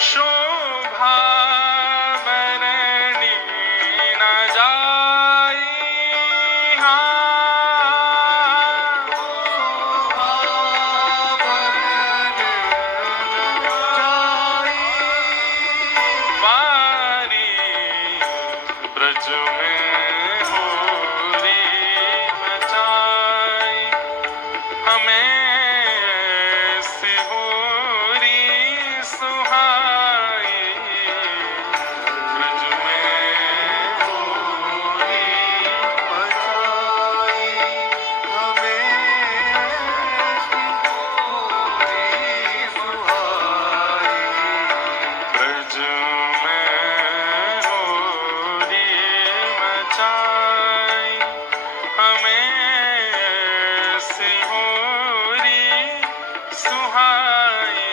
शोभा बरनी न जाई, वारी ब्रज में होरी मचाई, हमें ऐसी होरी सुहाई ब्रज में होरी। ब्रज में होरी मचाई, हमें ऐसी होरी सुहाई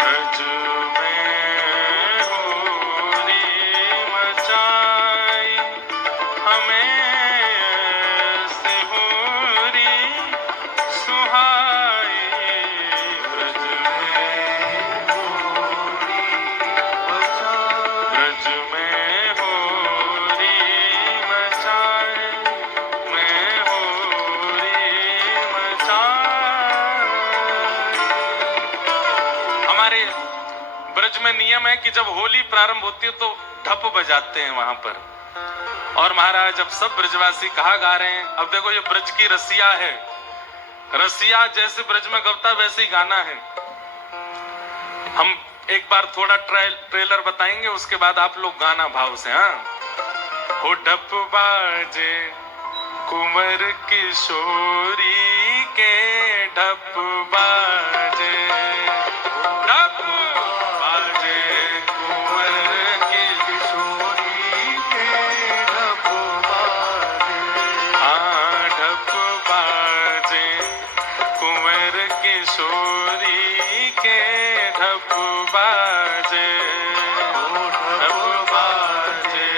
ब्रज में होरी मचाई, हमें ऐसी होरी सुहाई ब्रज में, ब्रज में होरी मचाई, में होरी मचाई। हमारे ब्रज में नियम है कि जब होली प्रारंभ होती है तो ढप बजाते हैं वहां पर। और महाराज जब सब ब्रजवासी कहा गा रहे हैं, अब देखो ये ब्रज की रसिया है, रसिया जैसे ब्रज में गवता वैसे ही गाना है। हम एक बार थोड़ा ट्रेलर बताएंगे, उसके बाद आप लोग गाना भाव से। हाँ, हो ढप बाजे कुंवर किशोरी के, ढप बाजे, ढप बाजे कुंवर हाँ, ढप बाजे कुंवर किशोरी के, ढप बाजे, ढप बाजे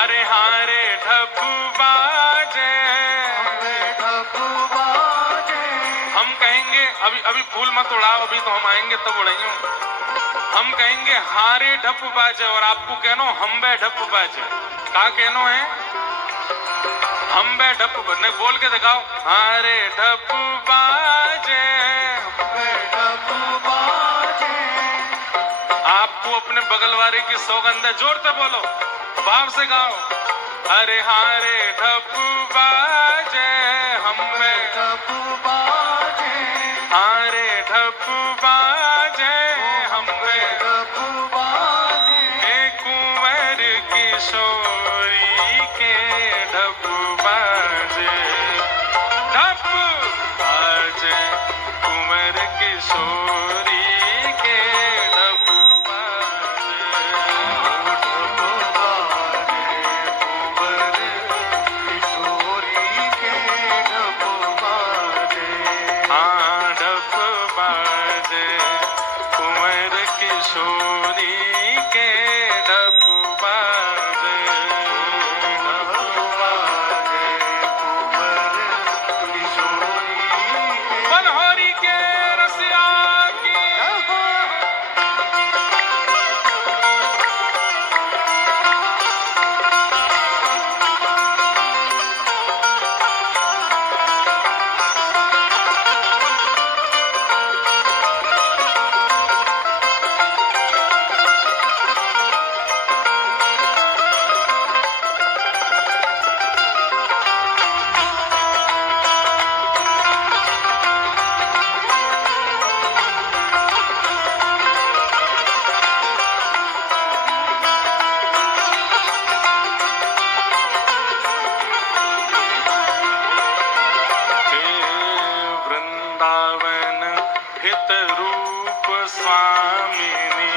अरे हारे ढप बाजे कहेंगे, अभी अभी फूल मत उड़ाओ, अभी तो हम आएंगे तब उड़ाइयो। हम कहेंगे हारे ढप बाजे, और आपको कहनो हम बे ढप बाजे। का कहनो है? हम बे ढप, नहीं बोल के दिखाओ। हारे ढप बाजे, आपको अपने बगल वाले की सौगंध है, जोर से बोलो, भाव से गाओ। अरे हारे ढप बाजे, हम में ढप बाजे, हारे ढप बाजे, हम में ढप बाजे, एक कुंवर किशोरी के ढप बाजे, ढप बाजे, कुंवर किशोरी के ढप बाजे। ढप बाजे, कुंवर किशोरी के ढप बाजे। हाँ ढप बाजे, कुंवर किशोरी के ढप बाजे, ढप बाजे, कुंवर किशोरी के बनहोरी के रसिया की। हे वृंदावन हित रूप स्वामिनी,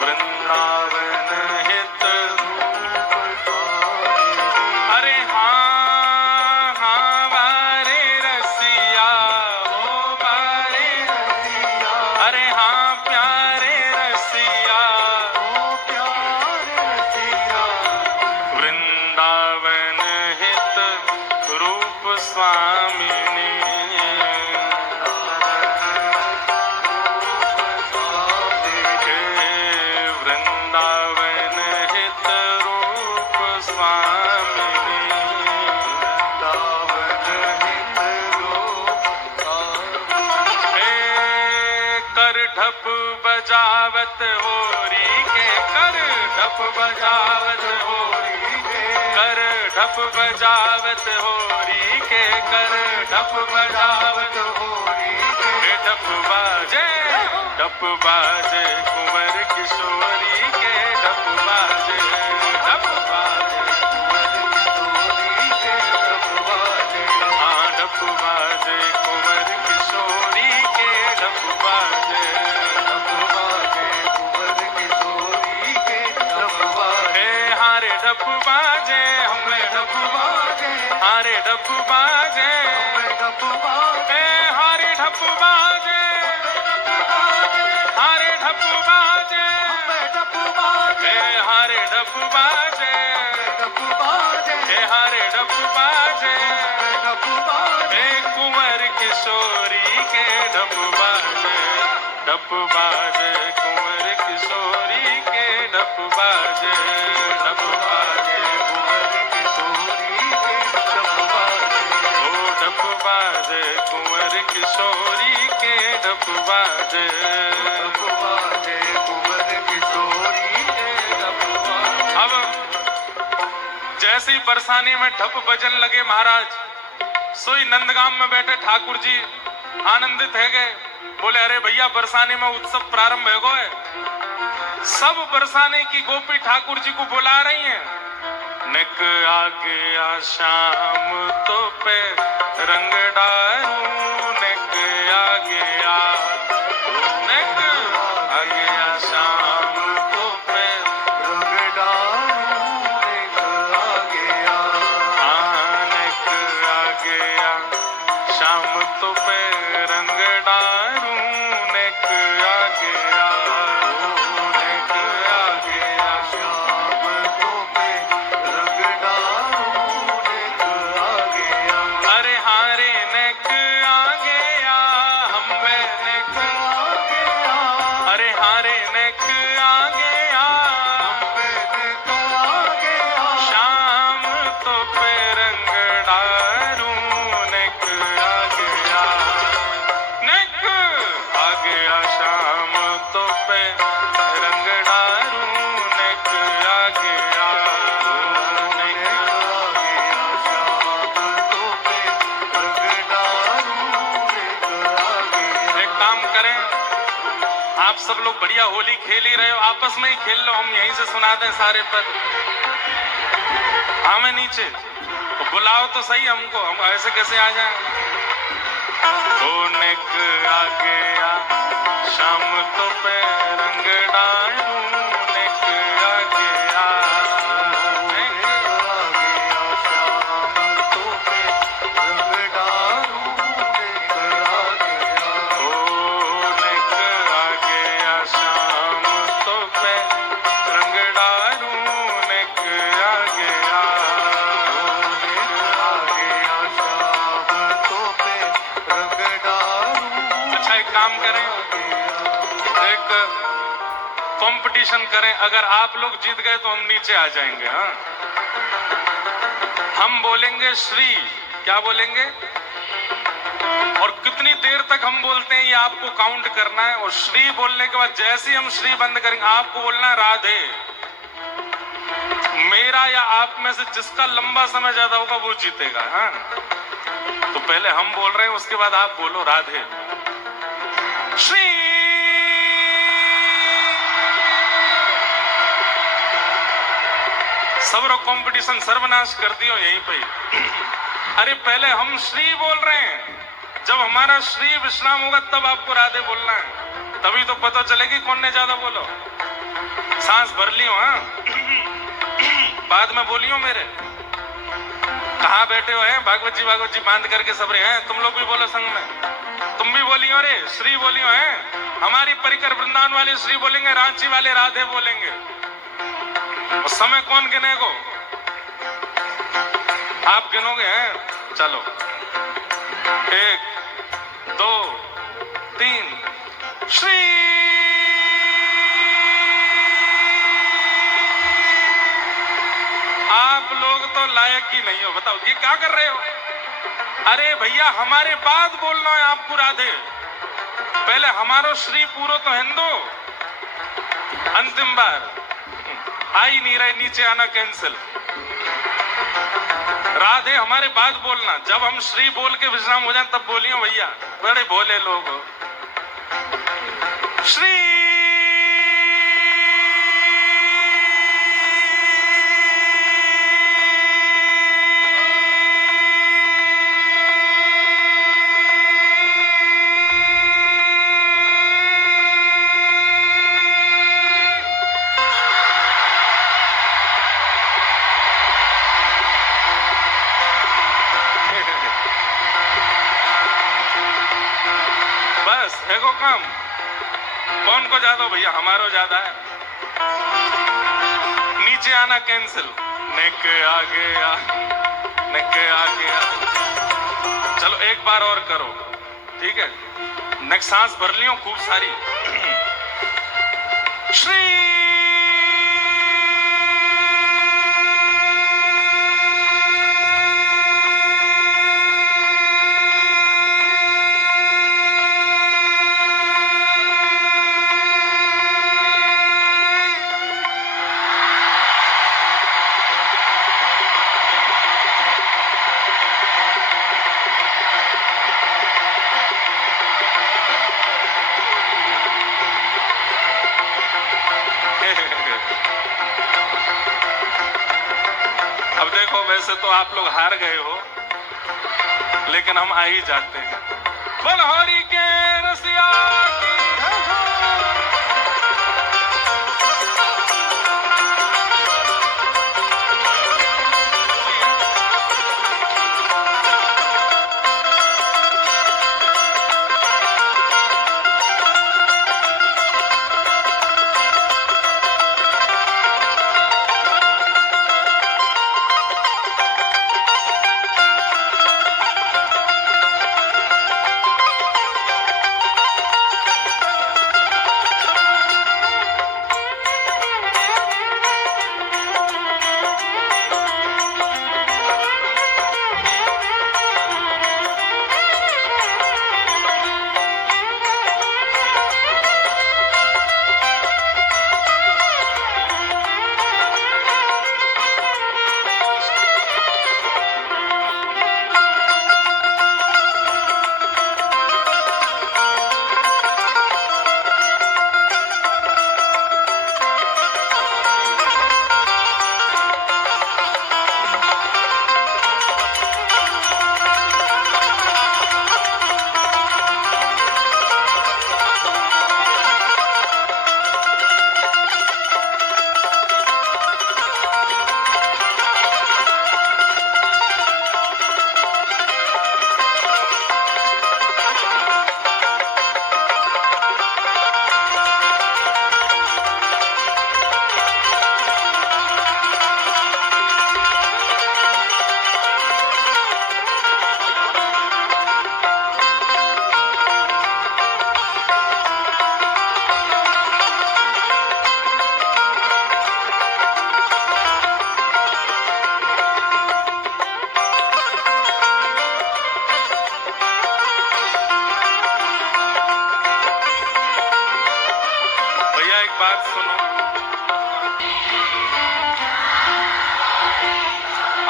वृंदावन हित रूप स्वामिनी। अरे हाँ हाँ वारे रसिया, ओ वारे रसिया, अरे हाँ प्यारे रसिया, ओ प्यारे रसिया, वृंदावन हित रूप स्वामिनी। हे वृंदावन हित रूप स्वामिनी। हे कर ढप बजावत होरी के, कर ढप बजावत होरी के, कर ढप बजावत होरी के, कर ढप बजावत होरी के, हे ढप बाजे, ढप बाजे, कुंवर किशोरी के ढप बाजे, ढप बाजे, किशोरी के ढप बाजे, हाँ ढप बाजे, कुंवर किशोरी के ढप बाजे, ढप बाजे, कुंवर किशोरी के ढप बाजे, हे हारे ढप बाजे, हमें ढप बाजे, हारे ढप बाजे, ढप बाजे, हे हारे ढप बाजे, हारे ढप बाजे, ढप बाजे, हे हारे ढप बाजे, ढप बाजे, हे हारे ढप बाजे, ढप बाजे, हे कुंवर किशोरी के ढप बाजे, ढप बाजे, कुंवर किशोरी के ढप बाजे, ढप बाजे, कुंवर किशोरी के ढप बाजे, ओ ढप बाजे, कुंवर किशोरी के ढप बाजे। ढप बाजे, कुंवर किशोरी के ढप बाजे। अब जैसे ही बरसाने में ढप बजन लगे महाराज, सोई नंदगाम में बैठे ठाकुर जी आनंदित है गए। बोले अरे भैया बरसाने में उत्सव प्रारंभ है गो है। सब बरसाने की गोपी ठाकुर जी को बुला रही हैं। निक आ गया शाम तो पे रंग डारू, निक आ गया, निक आ गया शाम तो पे, रंग डारू एक आ गया, निक आ गया शाम तो पे रंग डारू, निक आ गया, निक आ गया शाम को पे रंग डारू एक आ गया, अरे हारे निक आ आप सब लोग बढ़िया होली खेल ही रहे हो, आपस में ही खेल लो, हम यहीं से सुना दें सारे पद। हमें नीचे तो बुलाओ तो सही हमको, हम ऐसे कैसे आ जाएं। नेक आ गया शाम तो पे रंग डालूं, नेक आ गया, नेक आ गया श्याम तो पे रंग डालूं, नेक आ गया। नेक आ गया शाम तो पे रंग डालूं, नेक आ गया, नेक आ गया श्याम तो पे रंग डालूं। अच्छा एक काम करें, एक कंपटीशन करें, अगर आप लोग जीत गए तो हम नीचे आ जाएंगे। हाँ, हम बोलेंगे श्री, क्या बोलेंगे और कितनी देर तक हम बोलते हैं ये आपको काउंट करना है। और श्री बोलने के बाद जैसे ही हम श्री बंद करेंगे आपको बोलना है राधे। मेरा या आप में से जिसका लंबा समय ज्यादा होगा वो जीतेगा। हाँ, तो पहले हम बोल रहे हैं, उसके बाद आप बोलो राधे। श्री सबरो कंपटीशन सर्वनाश कर दियो यहीं पे। अरे पहले हम श्री बोल रहे हैं, जब हमारा श्री विश्राम होगा तब आपको राधे बोलना है, तभी तो पता चलेगी कौन ने ज्यादा बोलो। सांस भर लियो। हाँ, बाद में बोलियो मेरे। कहाँ बैठे हो हैं भागवत जी बांध करके सब रहे हैं, तुम लोग भी बोलो संग में, तुम भी बोलियो रे श्री बोलियो हैं। हमारी परिकर वृंदावन वाले श्री बोलेंगे, रांची वाले राधे बोलेंगे। और समय कौन गिनेगो, आप गिनोगे हैं? चलो 1 2 3 श्री। आप लोग तो लायक ही नहीं हो, बताओ ये क्या कर रहे हो। अरे भैया हमारे बाद बोलना है आपको राधे, पहले हमारो श्री पूरो तो हिंदू। अंतिम बार आ ही नहीं रहे, नीचे आना कैंसिल। राधे हमारे बाद बोलना, जब हम श्री बोल के विश्राम हो जाए तब बोलियो भैया, बड़े भोले लोग हो। श्री बस है को काम, कौन को ज्यादा भैया, हमारो ज्यादा है। नीचे आना कैंसिल, नेक आ गया, नेक आ गया। चलो एक बार और करो, ठीक है। नेक्स्ट सांस भर लियो खूब सारी। श्री अब देखो, वैसे तो आप लोग हार गए हो, लेकिन हम आ ही जाते हैं। बलहरी के रसिया की जय हो।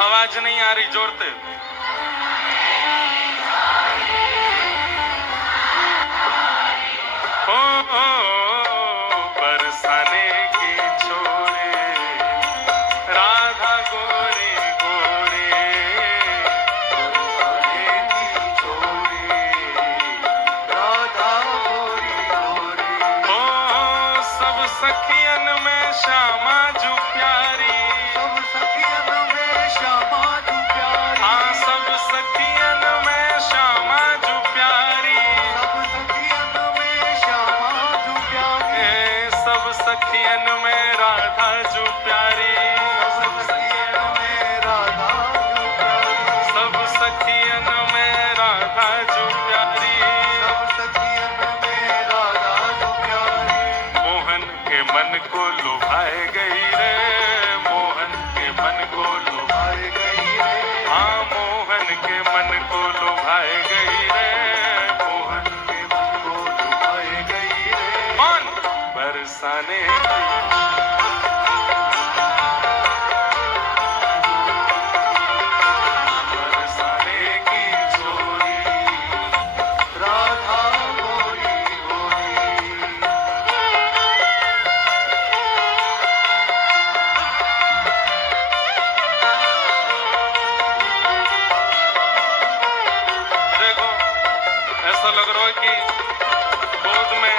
आवाज नहीं आ रही, जोर से। ओ, बरसाने की छोरे राधा गोरी गोरी, बरसाने की छोरी राधा गोरी गोरी। ओ सब सखियन में श्यामा जू प्यारी, सब सखियन में श्यामा जू प्यारी। हाँ सब सखियन में श्यामा जू प्यारी, सब सखियन में श्यामा जू प्यारी। सब सखियन में राधा जू प्यारी, सब सखियन में राधा जू प्यारी। सब सखियन में राधा जू प्यारी। सब सखियन में राधा जू प्यारी। मोहन के मन को लुभाए गई रे, मोहन के मन को लुभाए, आए गई रे। हाँ मोहन के मन को लुभाए गई रे, मोहन के मन को लुभाए गई रे। कौन? बरसाने की बरसाने की छोरी राधा गोरी गोरी। देखो ऐसा लग रहा है कि गोद में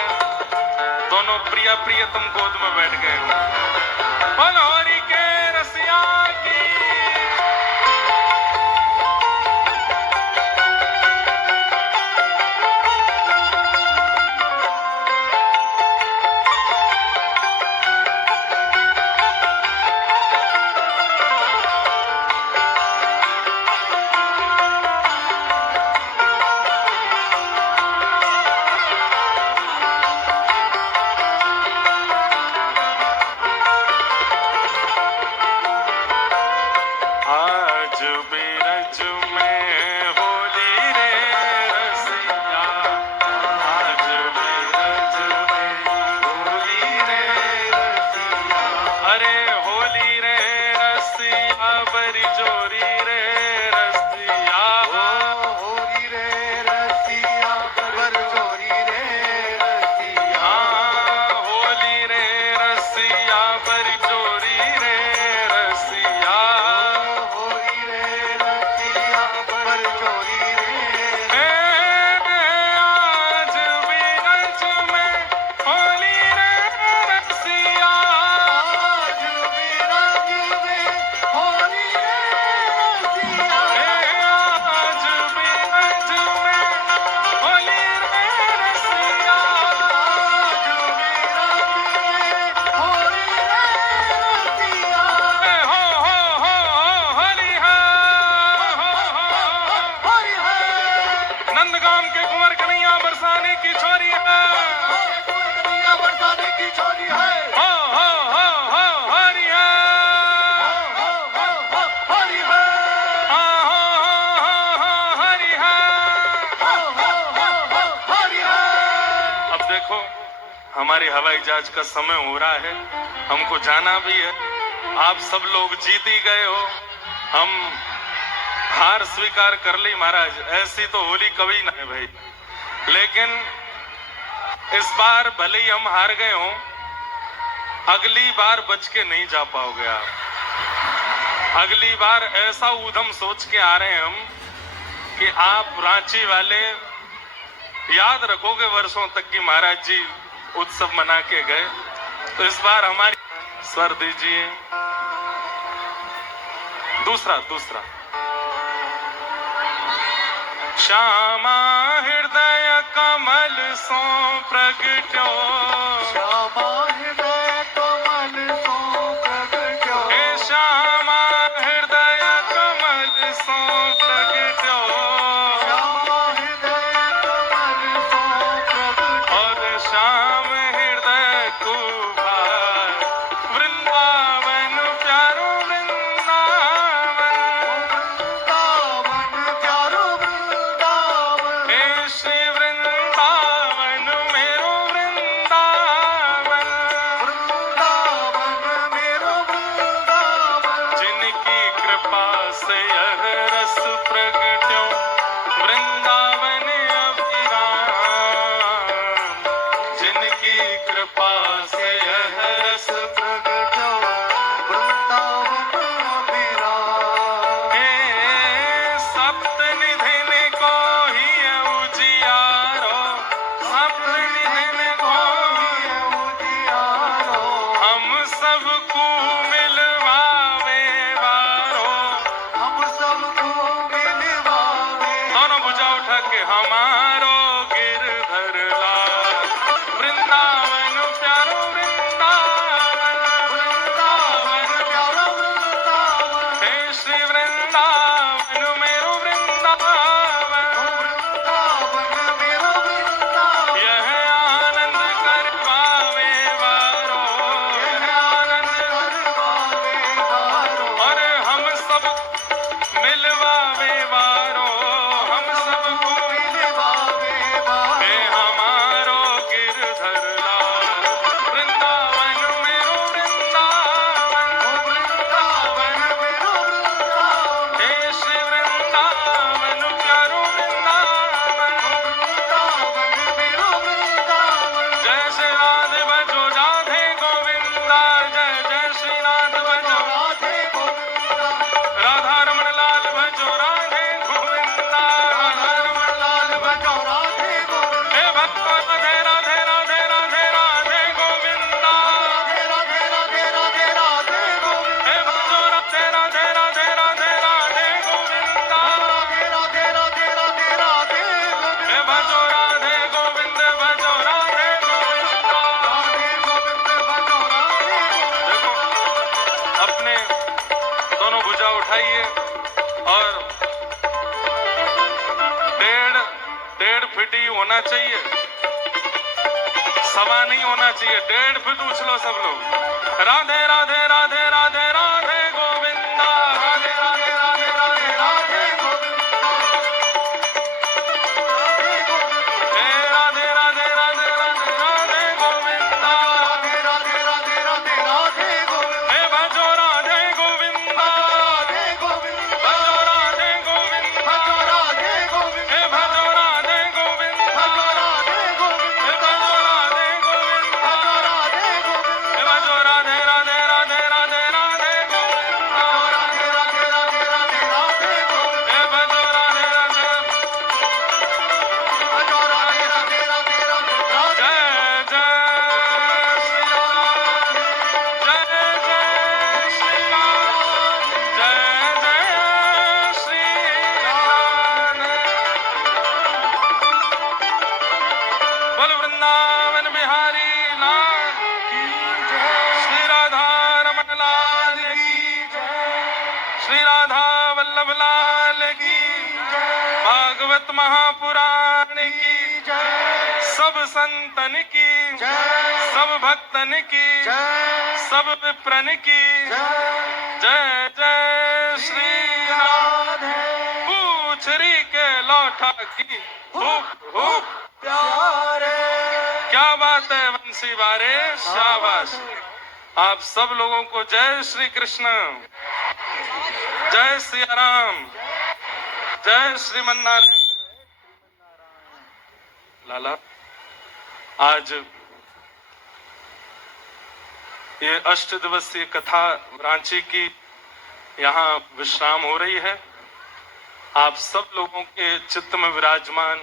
दोनों प्रिया प्रियतम गोद में बैठ गए हो। बनौरी के रसिया की आज बिरज में होली रे रसिया, आज बिरज में होली रे रसिया, अरे होली रे रसिया बरी जोरी रे रसिया। ओ होरी रे रसिया बर जोरी रे रसिया। हाँ होली रे रसिया बरी जोरी रे रसिया। होरी रे रसिया बर जोरी रे। आज बिरज में होली रे रसिया, आज बिरज में होली रे रसिया। आज बिरज में होली रे रसिया। आज बिरज में होली रे रसिया। हो होली है, हरि है। नंदगाम के कुंवर कन्हैया बरसाने की छोरी है। कन्हैया बरसाने की छोरी है। हो हरी है। हरि है। हरी है। हरि है। अब देखो हमारी हवाई जहाज का समय हो रहा है, हमको जाना भी है। आप सब लोग जीत ही गए हो, हम हार स्वीकार कर ली महाराज। ऐसी तो होली कभी ना है भाई, लेकिन इस बार भले ही हम हार गए हो, अगली बार बच के नहीं जा पाओगे आप। अगली बार ऐसा ऊधम सोच के आ रहे हैं हम कि आप रांची वाले याद रखोगे वर्षों तक कि महाराज जी उत्सव मना के गए। तो इस बार हमारी स्वर दीजिए, दूसरा श्यामा हृदय कमल सो प्रगट्यो, श्यामा हृदय कमल सो प्रगट्यो। हे श्यामा हृदय कमल सो प्रगट्यो, श्यामा हृदय कमल सो प्रगट्यो। और श्याम हृदय को भार वृंदावन प्यारो वृंदावन, वृंदावन प्यारो वृंदावन। हे श्री वृंदावन मेरो वृंदावन। से यह रस प्रगट्यो वृंदावन अभिराम। जिनकी कृपा से यह रस प्रगट्यो वृंदावन अभिराम। हे सप्त निधिन को ही उजियारो, सप्त निधिन को ये उजियारो हम सबको मिलवावे वारो। हम सबको मिलवावे। दोनों भुजा उठा के हमारो गिरधर लाल वृंदावन प्यारो वृंदावन। वृंदावन प्यारा वृंदावन। हे श्री वृंदावन मेरो वृंदावन। वृंदावन मेरा वृंदावन। यह आनंद करवावे वारो, यह आनंद करवावे वारो। और हम सब मिलवावे वारो, हम सबको मिलवावे वारो। हे हमारो गिरधर लाल वृंदावन मेरो वृंदावन। वृंदावन मेरा वृंदावन। हे श्री वृंदावन प्यारो वृंदावन। वृंदावन मेरा वृंदावन। जय श्री राधे भजो राधे गोविंदा, जय जय श्री राधे भजो राधे गोविंदा। राधा रमण लाल भजो राधे गोविंदा, राधा रमण लाल बजो राधे गोविंदा। हे भक्तो राधे राधे राधे राधे राधे गोविंदा। राधे राधे राधे राधे राधे गोविंदा। हे भजो राधे राधे राधे राधे राधे गोविंदा। राधे राधे राधे राधे राधे गोविंदा। हे भजो राधे गोविंद भजो राधे गोविंदा। राधे गोविंद बजो राधे गोविंदा। देखो अपने दोनों भुजा उठाइए और डेढ़ फीट ही होना चाहिए, सवा नहीं होना चाहिए, 1.5 फीट उछलो सब लोग। राधे राधे राधे राधे राधे गोविंदा, राधे राधे राधे राधे राधे गोविंदा। राधे गोविंदा। हे राधे राधे राधे राधे राधे गोविंदा। राधे राधे राधे राधे राधे गोविंदा। हे भजो राधे गोविंदा, राधे गोविंदा। भजो राधे गोविंदा। बजो राधे गोविंदा। हे भजो राधे गोविंदा, बजो राधे हे गोविंदा। भजो राधे गोविंदा। बजो राधे हे गोविंदा। भजो राधे राधे राधे राधे राधे गोविंदा। राधे राधे राधे राधे राधे गोविंदा। हे भजो राधे राधे। बजो राधे राधे राधे राधे राधे। जय जय श्री राम, जय जय श्री राम, जय जय श्री राम। बोल वृंदावन बिहारी लाल की जय। श्री राधा रमन लाल की, श्री राधा वल्लभ लाल की, भागवत महापुराण की, सब संतन की, सब भक्तन की, सब विप्रन की, जय जय श्री राधे। पूछरी के लौठा की हुक हुक। प्यारे क्या बात है वंशी वारे, शाबाश। आप सब लोगों को जय श्री कृष्ण, जय सिया राम, जय श्रीमन्नारायण। लाला आज ये 8 दिवसीय कथा रांची की यहाँ विश्राम हो रही है। आप सब लोगों के चित्त में विराजमान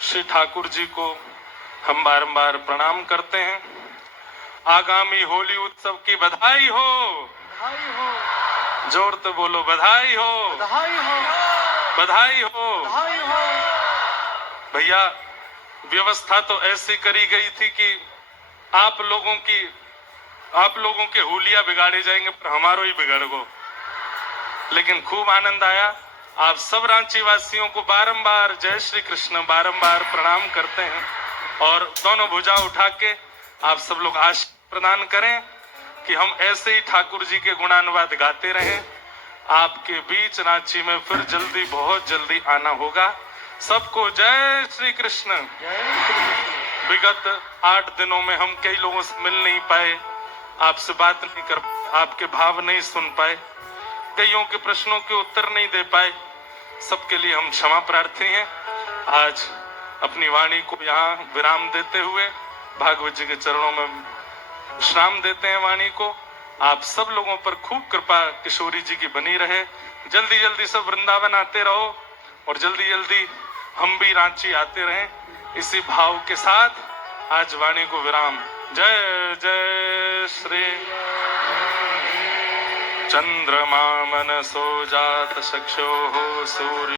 श्री ठाकुर जी को हम बारंबार प्रणाम करते हैं। आगामी होली उत्सव की बधाई हो, बधाई हो। जोर तो बोलो बधाई हो, बधाई हो। बधाई हो। बधाई हो। भैया व्यवस्था तो ऐसी करी गई थी कि आप लोगों के होलिया बिगाड़े जाएंगे पर हमारो ही बिगड़ गो, लेकिन खूब आनंद आया। आप सब रांची वासियों को बारंबार जय श्री कृष्ण बारंबार प्रणाम करते हैं और दोनों भुजा उठा के आप सब लोग आशीर्वाद प्रदान करें कि हम ऐसे ही ठाकुर जी के गुणानुवाद गाते रहें। आपके बीच रांची में फिर जल्दी बहुत जल्दी आना होगा। सबको जय श्री कृष्ण। विगत 8 दिनों में हम कई लोगों से मिल नहीं पाए, आपसे बात नहीं कर, आपके भाव नहीं सुन पाए, कईयों के प्रश्नों के उत्तर नहीं दे पाए, सबके लिए हम क्षमा प्रार्थी हैं। आज अपनी वाणी को यहाँ विराम देते हुए भागवत जी के चरणों में विश्राम देते हैं वाणी को। आप सब लोगों पर खूब कृपा किशोरी जी की बनी रहे। जल्दी जल्दी सब वृंदावन आते रहो और जल्दी जल्दी हम भी रांची आते रहें। इसी भाव के साथ आज वाणी को विराम। जय जय श्री चंद्रमा मनसो जात चक्षुः सूर्य